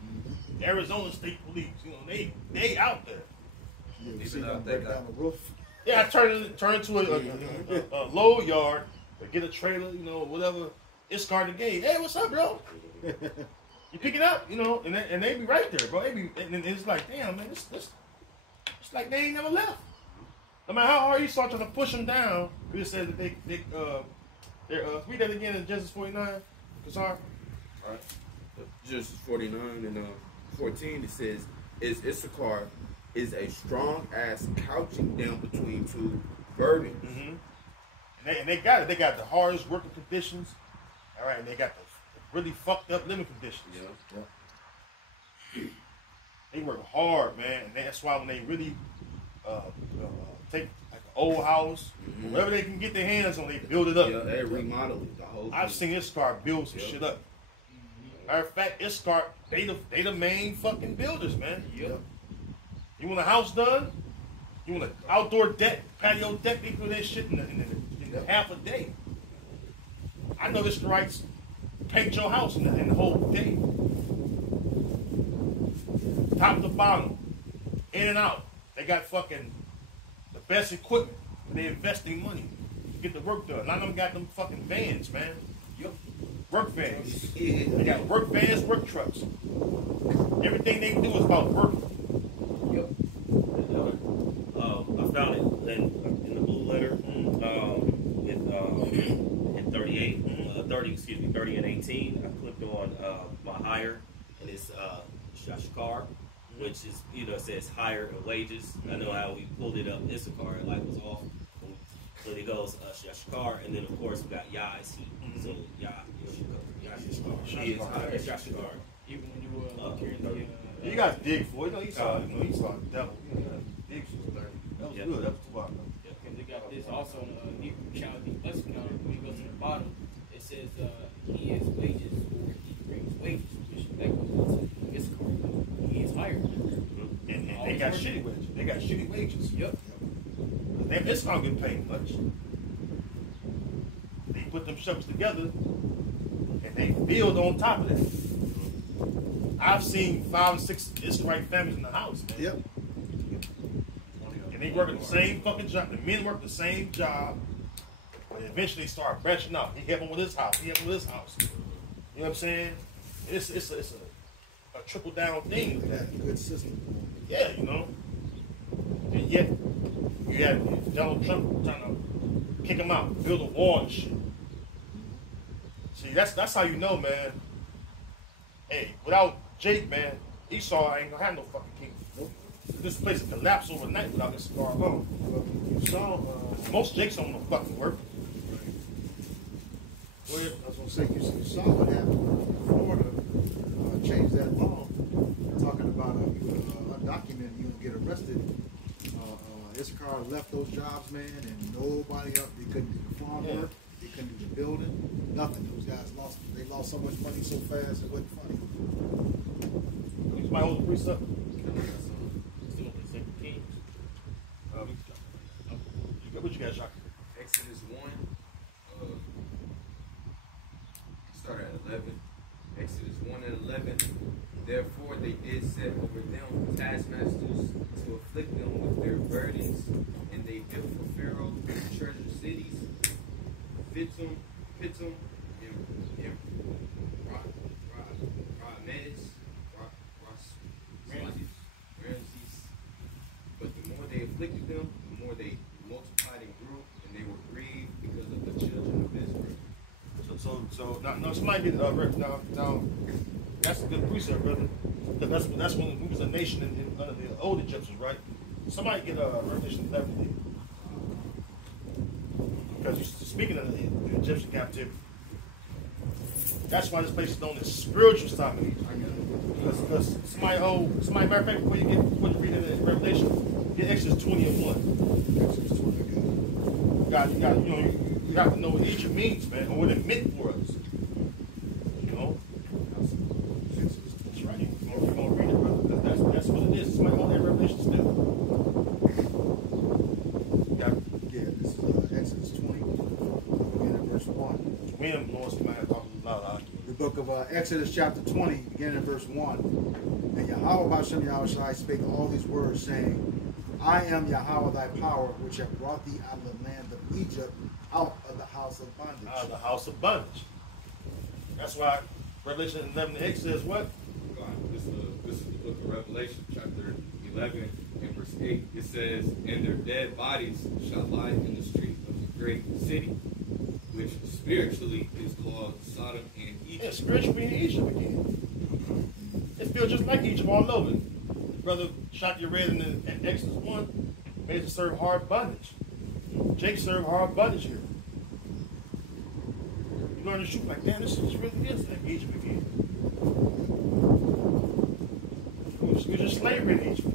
Arizona State Police. You know, they out there. You see them break down the roof. Yeah, I turn into a low yard, or get a trailer, you know, whatever. Issachar the gate. Hey, what's up, bro? You pick it up, you know, and they be right there, bro. They be, and it's like, damn, man, it's like they ain't never left. No matter how hard you start trying to push them down, it says that they're read that again in Genesis 49, Kassar. All right. Genesis 49 and 14, it says, is Issachar is a strong ass couching down between two burdens. And they got it. They got the hardest working conditions. All right, and they got the really fucked up living conditions. They work hard, man, and that's why when they really take like an old house, whatever they can get their hands on, they build it up. Yeah, they remodel it, the whole I've seen Issachar build some shit up. Matter of fact, Issachar, they the main fucking builders, man. You want a house done? You want an outdoor deck, patio deck? They do that shit in half a day. I know Issacharites paint your house in the whole day. Top to bottom, in and out. They got fucking the best equipment. They investing money to get the work done. A lot of them got them fucking vans, man. Work vans. They got work vans, work trucks. Everything they do is about work. I found it in the blue letter in 30 and 18. I clicked on my hire, and it's Shashkar, which is, you know, it says hire and wages. I know how we pulled it up Issachar, it like was off. Then it goes Shashkar, and then of course we got Yah is he. So Yah is Shashkar. Even when you were carrying the You guys dig for it. You saw the devil. You know, dig for it. That was good. That was too hard. Because they got this also in the Hebrew Chaldee lexicon. When you go to the bottom, it says he is wages, or he brings wages, which that goes into Issachar. He is hired. And they got shitty wages. They got shitty wages. Issachar getting paid much. put them shovels together, and they build on top of that. I've seen 5 or 6 Israelite families in the house, man. Yep. And they work at the same fucking job. The men work the same job, but eventually they start branching out. He helped him with his house. He helped him with his house. You know what I'm saying? It's a trickle down thing. That good system. Yeah, you know. And yet you have Donald Trump trying to kick him out, build a wall and shit. See, that's how you know, man. Hey, without Jake, man, Esau ain't gonna have no fucking king. This place will collapse overnight without this cigar alone. You saw most Jakes don't know fucking work. I was gonna say you saw what happened in Florida. Changed that law. Talking about undocumented, you don't get arrested. Issachar left those jobs, man, and nobody else. They couldn't do the farm work. They couldn't do the building. Nothing. Those guys lost. They lost so much money so fast. It wasn't funny. Somebody hold the precept. What you got, Jacques? Exodus 1, start at 11. Exodus 1 and 11. Therefore they did set over them taskmasters to afflict them with their burdens, and they built for Pharaoh treasure cities, Pithom, and Ramses. But the more they afflicted them, the more they multiplied and grew, and they were grieved because of the children of Israel. So now somebody get now that's a good precept, brother. Because that's when we was a nation in under the old Egyptians, right? Somebody get Revelation 11. Because you're speaking of the Egyptian captivity. That's why this place is known as spiritual Stockton. Because somebody matter of fact, before you read it in Revelation, get Exodus 20 and 1. You have to know what Egypt means, man, or what it meant for us. You know? That's right. You're gonna read it, brother. That's what it is. Somebody hold that Revelation still. This is Exodus 20, beginning at verse 1. Wind blowing, somebody have to talk loud. The book of Exodus chapter 20, beginning at verse 1. And Yahweh Hashem Yahushai spake all these words, saying, I am Yahweh thy power, which have brought thee out of the land of Egypt, out of the house of bondage. Out of the house of bondage. That's why Revelation 11:8 says what? This is the book of Revelation, chapter 11 and verse 8. It says, and their dead bodies shall lie in the street of the great city, which spiritually is called Sodom and Egypt. Yeah, spiritually in Egypt again. It feels just like Egypt all over. Brother Shot, you read in Exodus 1, made to serve hard bondage. Jake served hard bondage here. You learn to shoot like, damn, this really is like Egypt again. It was just slavery in Egypt.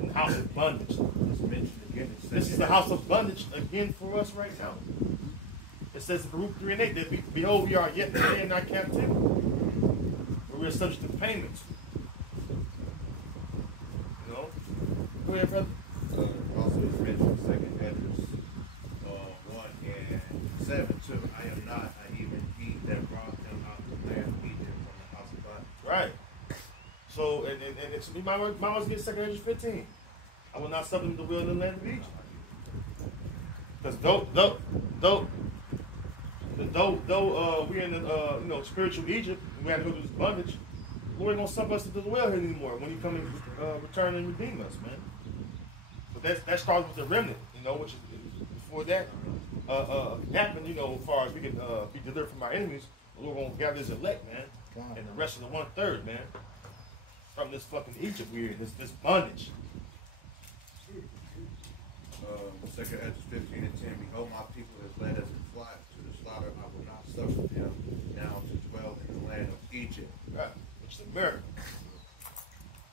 And the house of bondage. It's mentioned again. This is the house of bondage again for us right now. It says in Baruch 3 and 8 that behold, we are yet today in our captivity, where we are subject to payments. You know? Go ahead, brother. Also, it's mentioned second Ezra 1 and 7 too. I am not, even he that brought them out of the land of Egypt from the house of bondage. Right. So, and it's, you might as get 2 Ezra 15. I will not suffer them to dwell in the land of Egypt. Because though we're in the spiritual Egypt, and we have to go through this bondage, Lord ain't gonna suffer us to dwell here anymore when He come and return and redeem us, man. But that starts with the remnant, which is before that happened, as far as we can be delivered from our enemies, the Lord gonna gather His elect, man, and the rest of the 1/3, man, from this fucking Egypt we're in, this bondage. 2 Ezra 15 and 10. Behold, my people is led as a flock to the slaughter. I will not suffer them now to dwell in the land of Egypt. Right, which is America.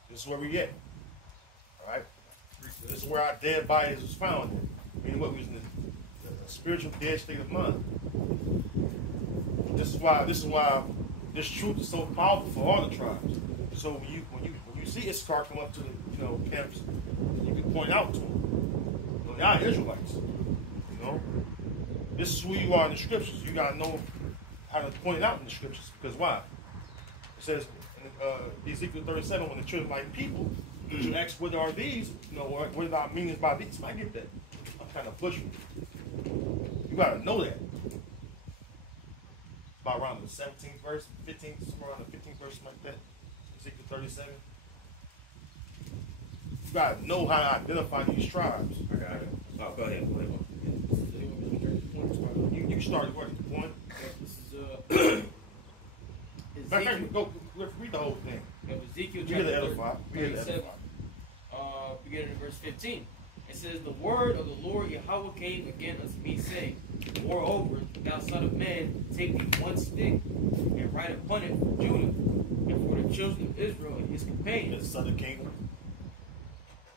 This is where we get. All right. This is where our dead bodies was found. Meaning what we was in the spiritual dead state of mind. This is why this truth is so powerful for all the tribes. So when you see Issachar come up to the camps, you can point out to them. They are Israelites. This is who you are in the scriptures. You gotta know how to point it out in the scriptures. Because why? It says in Ezekiel 37, when the children like people, you ask what are these, you know, what are our meanings by these? I get that. I'm kind of pushing. You gotta know that. About around the 17th verse, 15th, somewhere around the 15th verse, like that. Ezekiel 37. You gotta know how to identify these tribes. Okay. Oh, go ahead. You can start at the point. This is Ezekiel. Go read the whole thing. Ezekiel We get chapter edified. We get 37, beginning in verse 15. It says, the word of the Lord Yahweh came again unto me, saying, moreover, thou son of man, take thee one stick, and write upon it for Judah, and for the children of Israel and his companions. The southern kingdom.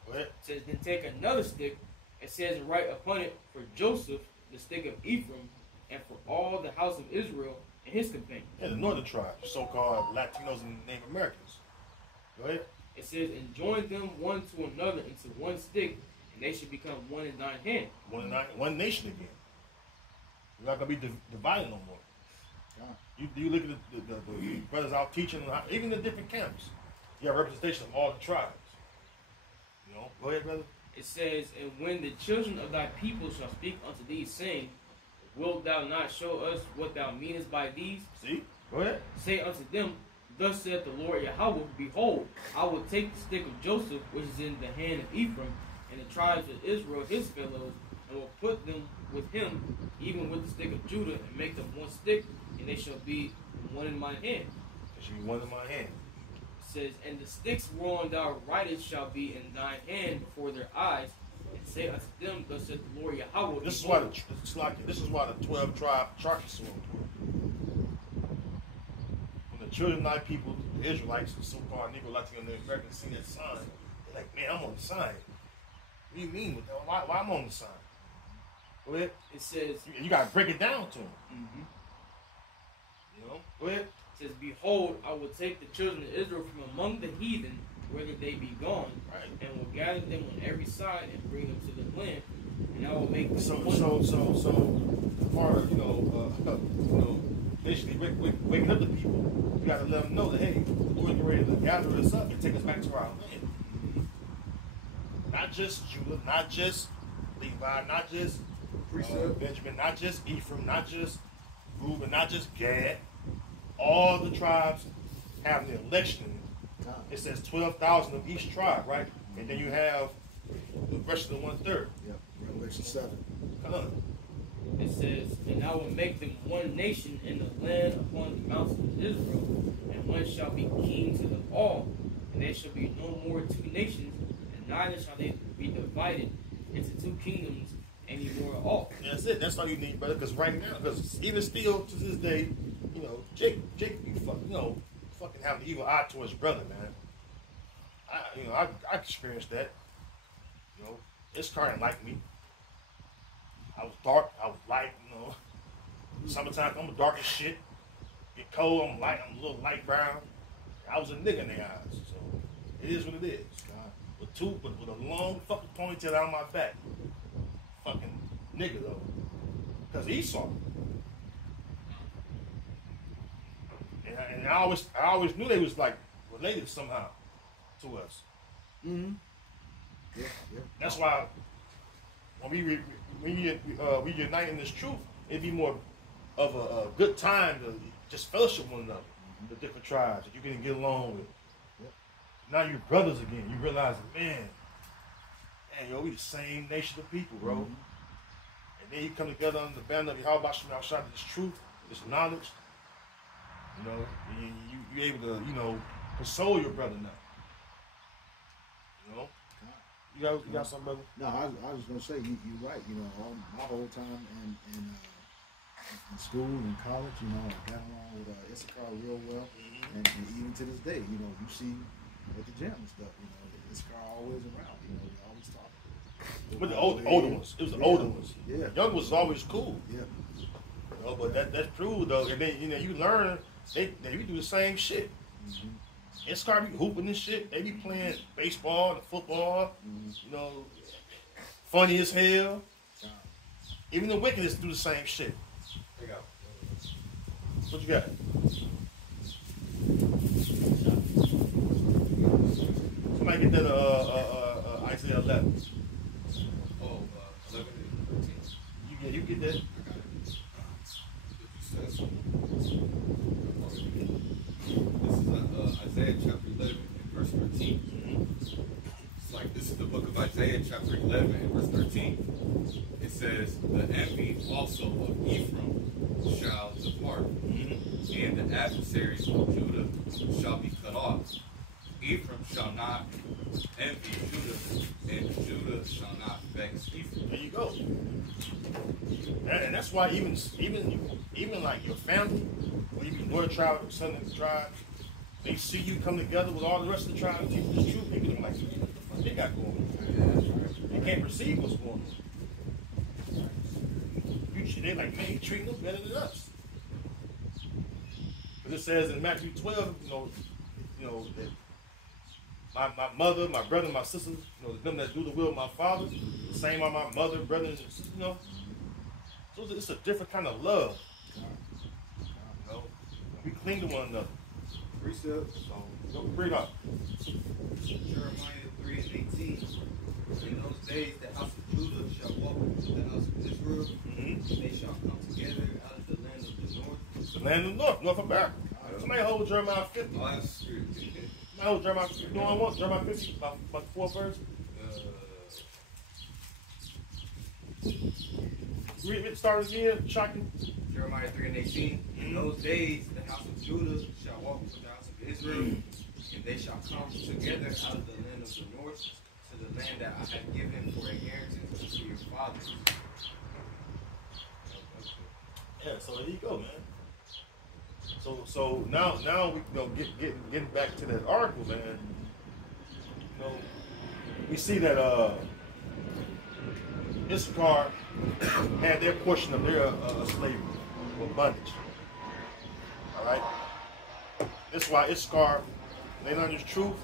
Go ahead. It says, then take another stick, and says, and write upon it for Joseph, the stick of Ephraim, and for all the house of Israel and his companions. Yeah, the northern tribes, so-called Latinos and Native Americans. Go ahead. It says, and join them one to another into one stick, and they should become one in thine hand. One nation again. You're not going to be divided no more. You look at the brothers out teaching, even the different camps. You have representation of all the tribes. You know, go ahead, brother. It says, and when the children of thy people shall speak unto thee, saying, wilt thou not show us what thou meanest by these? See? Go ahead. Say unto them, thus saith the Lord Yahweh, behold, I will take the stick of Joseph, which is in the hand of Ephraim, and the tribes of Israel, his fellows, and will put them with him, even with the stick of Judah, and make them one stick, and they shall be one in my hand. They shall be one in my hand. It says, and the sticks whereon thou writest shall be in thine hand before their eyes, and say unto them, thus saith the Lord Yahweh. This is why the 12 tribe chart is so important. When the children of thy people, the Israelites, the so-called Negro, Latino, and Americans see that sign, they're like, man, I'm on the sign. What do you mean with that? Why I'm on the sign? Go ahead. It says, you got to break it down to them. You know, go ahead. It says, behold, I will take the children of Israel from among the heathen, whether they be gone, and will gather them on every side and bring them to the land, and I will make them so far, basically waking up the people, you got to let them know that, hey, we're getting ready to gather us up and take us back to our land. Not just Judah, not just Levi, not just Benjamin, not just Ephraim, not just Reuben, not just Gad. All the tribes have the election. It says 12,000 of each tribe, right? And then you have the rest of the 1/3. Yeah, Revelation 7. Come on. It says, and I will make them one nation in the land upon the mountains of Israel, and one shall be king to them all, and there shall be no more two nations, and neither shall they be divided into two kingdoms any more at all. Yeah, that's it. That's all you need, brother. Because right now, because even still to this day, Jake, you fucking have an evil eye towards your brother, man. I experienced that. This car didn't like me. I was dark. I was light. Summertime, I'm dark as shit. Get cold, I'm light. I'm a little light brown. I was a nigga in their eyes. So it is what it is. With a long fucking ponytail out my back. Fucking nigga though. Because Esau. And I always knew they was like related somehow to us. Mm-hmm. Yeah. That's why when we unite in this truth, it'd be more of a good time to just fellowship one another, the different tribes that you can get along with. Yep. Now you're brothers again. You realize, man, we the same nation of people, bro. And then you come together under the banner of Yahweh Shem outside of this truth, this knowledge. You able to, console your brother now. You got something, brother? No, I was gonna say you're right. My whole time in school and college, I got along with Issachar real well, and even to this day, you see at the gym and stuff, Issachar always around. They always talking. But the older ones, it was the older ones. Yeah, young was always cool. Yeah. But that's true though, and then you learn they do the same shit. Issachar be hooping and shit. They be playing baseball and football. Funny as hell. Even the wickedest do the same shit. What you got? Somebody get that Isaiah 11. Oh, 11 and 13. You get that? I got it. What you said. This is Isaiah chapter 11 and verse 13. It's like, this is the book of Isaiah chapter 11 and verse 13. It says, the envy also of Ephraim shall depart, and the adversaries of Judah shall be cut off. Ephraim shall not envy Judah, and Judah shall not vex Ephraim. There you go. And that's why even like your family, or even your tribe, son of the tribe, they see you come together with all the rest of the tribe, teach this truth, people are like, what the fuck they got going on? They can't perceive what's going on. They like, man, he treating them better than us. But it says in Matthew 12, you know that my mother, my brother, my sisters, them that do the will of my Father, the same are my mother, brothers, and sisters, So it's a different kind of love. We cling to one another. Precept. So bring it up. Jeremiah 3 and 18. In those days, the house of Judah shall walk with the house of Israel, and they shall come together out of the land of the north. The land of the north, North America. Somebody hold Jeremiah 50. Oh, that's true. Somebody hold Jeremiah 50. You know what I want? Jeremiah 50, about the fourth verse. Read it, start again, shocking. Jeremiah 3 and 18. In those days, the house of Judah shall walk with the house of Israel, and they shall come together out of the land of the north, to the land that I have given for inheritance to your fathers. Yeah, so there you go, man. So now we getting back to that article, man. We see that Issachar had their portion of their slavery or bondage. All right. That's why Issachar, they learn this truth.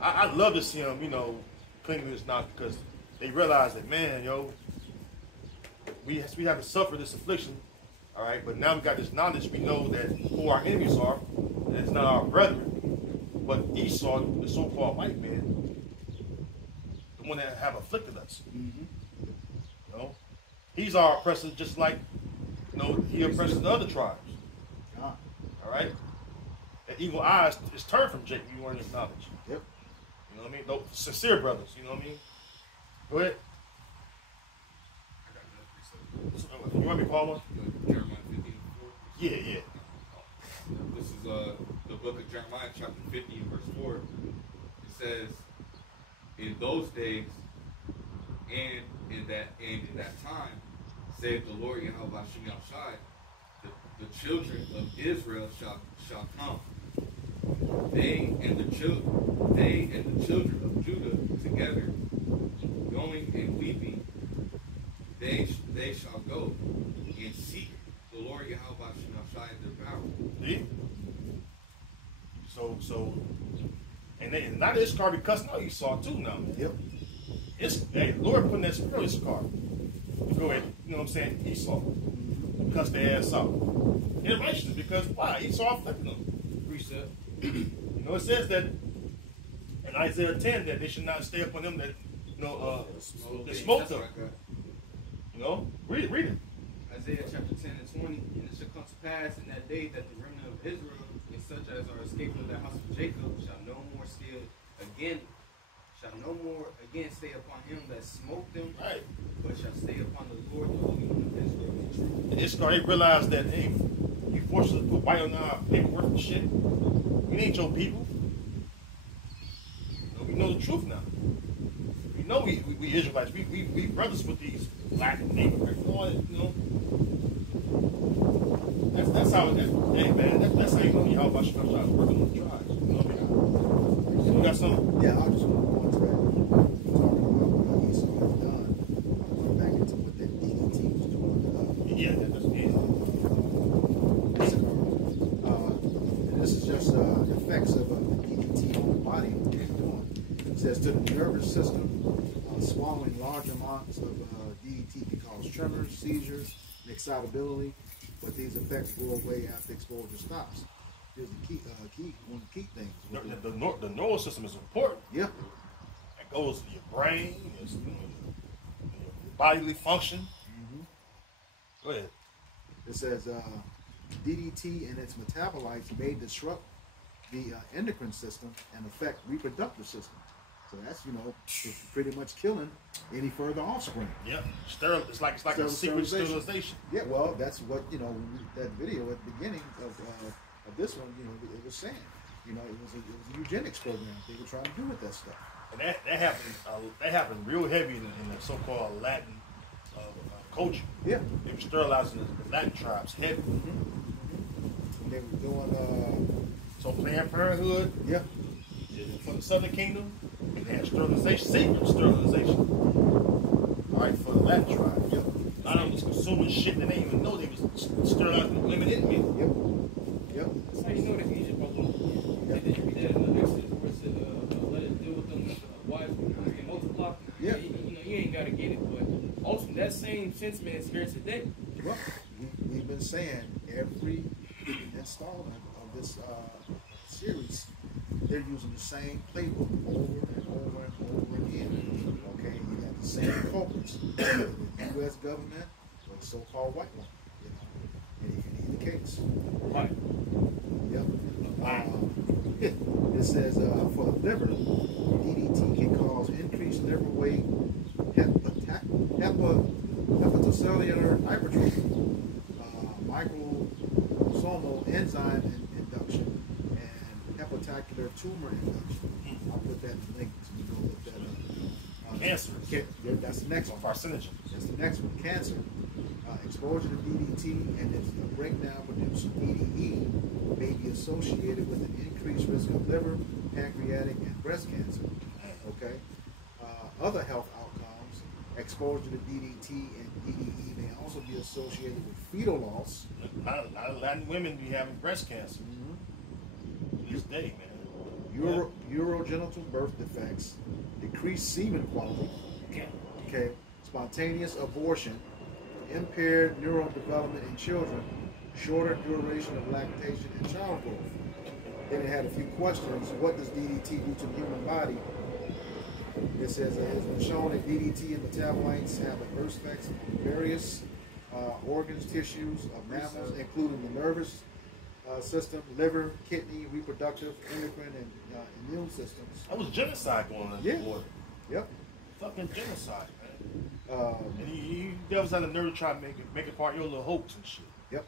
I love to see them, clinging to this knowledge, because they realize that, man, we have to suffer this affliction, all right? But now we got this knowledge. We know that who our enemies are, and it's not our brethren, but Esau, the so-called white man, the one that have afflicted us. He's our oppressor, just like he oppresses the other tribes. All right. That evil eye is turned from Jacob. You want to acknowledge. Yep. You know what I mean? Those sincere brothers, you know what I mean? Go ahead. You want me to call one? Jeremiah 15 and 4. Yeah. This is the book of Jeremiah, chapter 50 and verse 4. It says, in those days and in that time, saith the Lord Yahweh Shem Shai, the children of Israel shall come. They and the children of Judah together, going and weeping, they shall go and seek the Lord Yahweh Shem Shai their power. See? So, and not Issachar be cussing out Esau too now. Yep. Hey, the Lord putting that spirit on Issachar. Go ahead, you know what I'm saying? Esau. Cuss their ass out. And righteous, because why? Esau afflicted them. Precept. It says that in Isaiah 10 that they should not stay upon them that, that smote them. Read it. Isaiah chapter 10 and 20. And it shall come to pass in that day that the remnant of Israel, and such as are escaped of the house of Jacob, shall no more stay upon him that smote them, right, but shall stay upon the Lord, the Holy One of Israel. And Issachar, they realized that, hey, you forced us to put white on our paperwork and shit. We ain't your people. We know the truth now. We know we Israelites. We brothers with these black and native. That's how. Hey man, that's how you know y'all about to working on the tribes. You know what I mean? So you got something? Yeah, I just want to go into that. Talking about what Esau has done. Going back into what that DDT was doing. Yeah, that's and this is just the effects of the DDT on the body and what they're doing. It says to the nervous system, swallowing large amounts of DDT can cause tremors, seizures, and excitability, but these effects go away after exposure stops. Here's the one of the key things. The neural system is important. Yeah. It goes to your brain, your bodily function. Go ahead. It says DDT and its metabolites may disrupt the endocrine system and affect reproductive system. So that's, it's pretty much killing any further offspring. Yep. It's like a secret sterilization. Yeah, well, that's what, that video at the beginning of this one, it was saying. It was a eugenics program they were trying to do with that stuff. And that happened real heavy in the so-called Latin culture. Yeah. They were sterilizing the Latin tribes heavy. And they were doing so Planned Parenthood. Yeah. For the Southern Kingdom, and they had sterilization, secret sterilization. All right, for the Latin tribe. Yep. A lot of them was consuming shit that they didn't even know they was sterilizing the women in me. Yep. That's how you know that Egypt was little. Yep. Did you read that in the Exodus where it said, let it deal with them with wives and multiply? Yeah. You ain't got to get it, but ultimately that same sentiment is here today. Well, we've been saying every installment of this series, they're using the same playbook over and over and over again. Okay, you got the same culprits, the U.S. government or the so-called white one. In either case. Right. Yep. It says for the liver, DDT can cause increased liver weight, hepatocellular hypertrophy, microsomal enzyme induction, and hepatocellular tumor induction. I'll put that in the link so you go look that up. Cancer. That's the next one. Carcinogen. That's the next one. Cancer. Exposure to DDT and its breakdown producing DDE may be associated with an increased risk of liver, pancreatic, and breast cancer. Okay. Other health outcomes, exposure to DDT and DDE may also be associated with fetal loss. A lot of Latin women be having breast cancer. This day, man. Urogenital birth defects, decreased semen quality, okay, spontaneous abortion, impaired neural development in children, shorter duration of lactation and child growth. Then it had a few questions. What does DDT do to the human body? It says it has been shown that DDT and metabolites have adverse effects on various organs, tissues of mammals, including the nervous system, liver, kidney, reproductive, endocrine, and immune systems. That was genocide going on in the border. Yep. Fucking genocide, man. And you devils had the nerve to try to make it part of your little hopes and shit. Yep.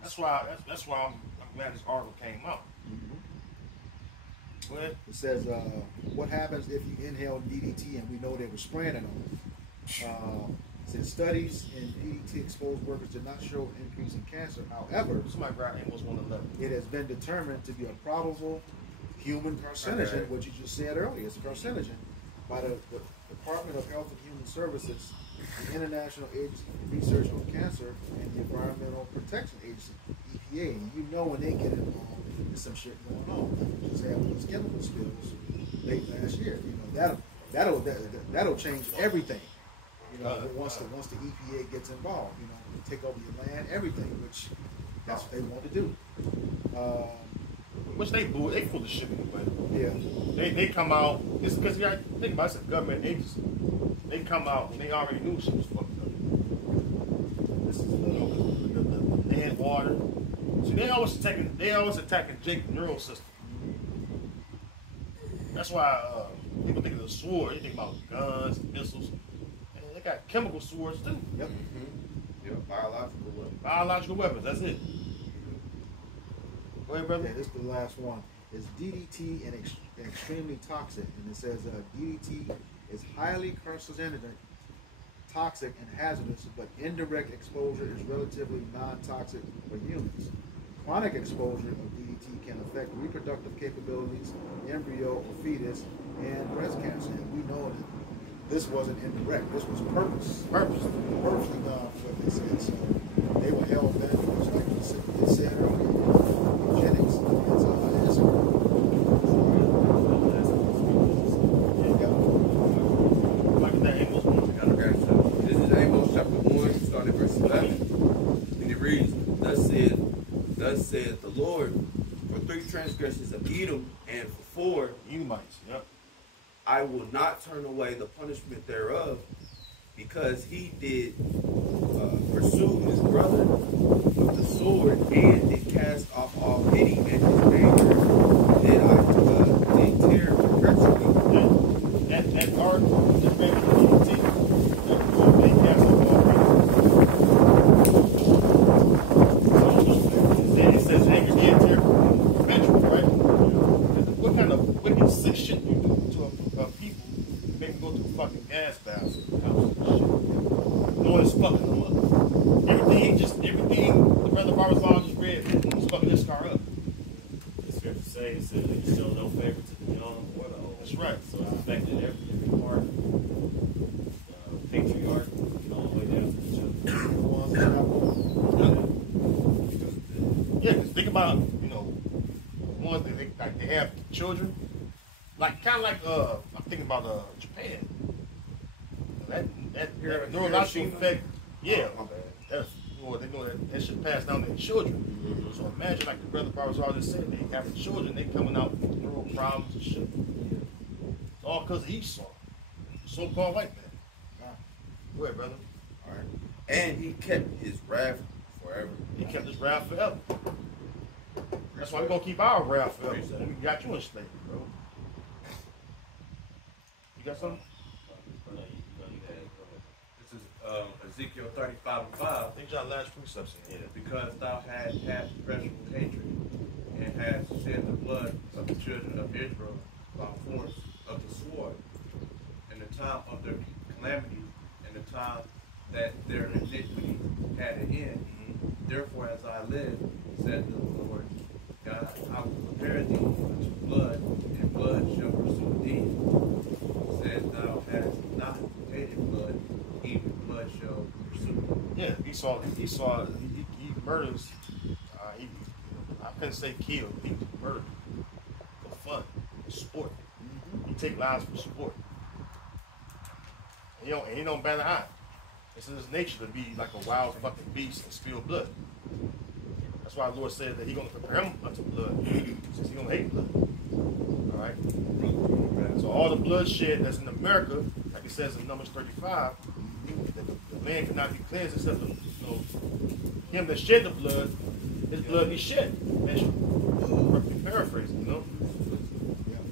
That's why I'm glad this article came out. Go ahead. It says, what happens if you inhale DDT, and we know they were spraying it on. Since studies in DDT exposed workers did not show an increase in cancer, however, it has been determined to be a probable human carcinogen, which you just said earlier. It's a carcinogen by the Department of Health and Human Services, the International Agency for Research on Cancer, and the Environmental Protection Agency, EPA. And you know when they get involved, there's some shit going on. We just had those chemical spills late last year. That'll change everything. Once the EPA gets involved, take over your land, everything, which that's what they want to do. Which they full of shit anyway. Yeah. They come out. It's because you got to think about it, it's a government agency. They come out and they already knew shit was fucked up. This is the land, water. See, they always attacking Jake's neural system. That's why people think of the sword. They think about guns, missiles. They got chemical swords too. Yep. Yep. Biological weapons. Biological weapons. That's it. Go ahead, brother. Yeah, this is the last one. Is DDT and extremely toxic? And it says DDT is highly carcinogenic, toxic, and hazardous, but indirect exposure is relatively non-toxic for humans. Chronic exposure of DDT can affect reproductive capabilities, embryo or fetus, and breast cancer. And we know that this wasn't indirect. This was purposely done for what they said. So they were held back, just like you said earlier. Eugenics. Like that English one together. says, the Lord, for 3 transgressions of Edom, and for 4 Edomites, yep. I will not turn away the punishment thereof, because he did pursue his brother with the sword, and did cast off all pity, and his anger did I did tear perpetually. That ark, that ran from ET, they cast off all pity. It says anger did tear perpetually, right? What kind of wicked, sick shit you do to a people to make them go through fucking gas baths and houses and shit? Knowing it's fucking them up. Everything the brother Barzal just read is fucking this car up. It's fair to say, it said that you show no favor to the young or the old. That's right. So it's affected every part, patriarch, all the way down to the children. Yeah, because think about, ones that they have children, like kind of like I'm thinking about Japan. That neurological effect, yeah. That's they know that should pass down to their children. So imagine like the brother Barzal just said, they having children, they coming out with neural problems and shit. It's all because of Esau, so-called white man. Go ahead, brother. All right. And he kept his wrath forever. He kept his wrath forever. That's why we're going to keep our wrath forever. We got you in slavery, bro. You got something? This is Ezekiel 35:5. I think y'all last precepts in here. Because thou hast had perpetual hatred, and hast shed the blood of the children of Israel by force of the sword, in the time of their calamity, and the time that their iniquity had an end. Therefore, as I live, said the Lord God, I will prepare thee unto blood, and blood shall pursue thee. Said thou hast not hated blood, even blood shall pursue thee. Yeah, Esau, he murders. I couldn't say kill. He murdered for fun, for sport. He take lives for sport. He don't bat an eye. It's in his nature to be like a wild fucking beast and spill blood. That's why the Lord said that He's going to prepare him unto blood, since He's going to hate blood. All right. So all the bloodshed that's in America, like it says in Numbers 35, that the land cannot be cleansed except him that shed the blood, his blood be shed. That's perfectly paraphrasing, Yeah,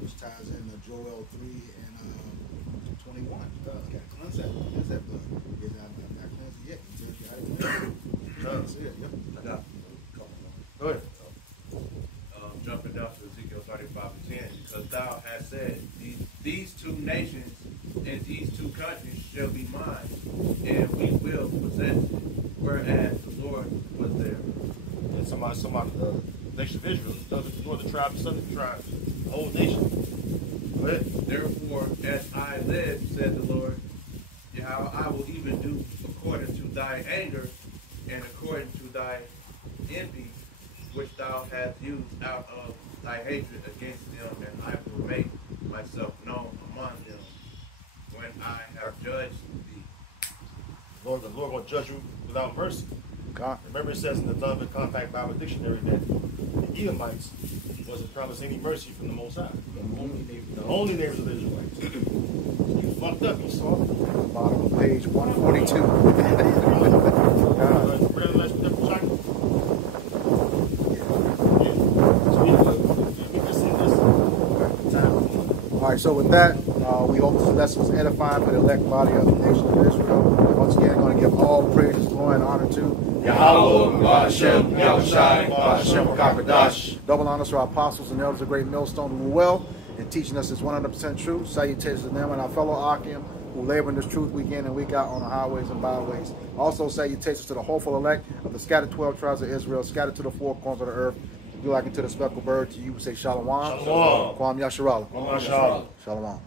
which ties in Joel 3 and 21. You got to cleanse that blood. It's not cleansed yet. You got to see it. Yep. Go ahead. Jumping down to Ezekiel 35:10, because thou hast said, these 2 nations and these 2 countries shall be mine, and we will possess it, whereas the Lord was there. And somebody the nation of Israel, the northern tribes, southern tribes, the whole nation. Go ahead. Therefore, as I live, said the Lord, Yahweh, I will even do according to thy anger and according to thy envy, which thou hast used out of thy hatred against them, and I will make myself known among them when I have judged thee. The Lord will judge you without mercy. God. Remember it says in the Donovan Compact Bible Dictionary that the Edomites wasn't promised any mercy from the Most High. The only neighbors of the Israelites. You fucked up, you saw it. Bottom of page 142. All right, so with that, we hope this lesson was edifying for the elect body of the nation of Israel. Once again, I'm going to give all praises, glory, and honor to Yahweh, Hashem, Yahushai, Hashem, Kakadash. Double honors to our apostles and elders of Great Millstone who were well in teaching us this 100% truth. Salutations to them and our fellow Akim who labor in this truth week in and week out on the highways and byways. Also salutations to the hopeful elect of the scattered 12 tribes of Israel, scattered to the 4 corners of the earth. If you like into the speckled bird, to you we say Shalom. Shalom. Kwam Yasharala. Shalom. Shalom.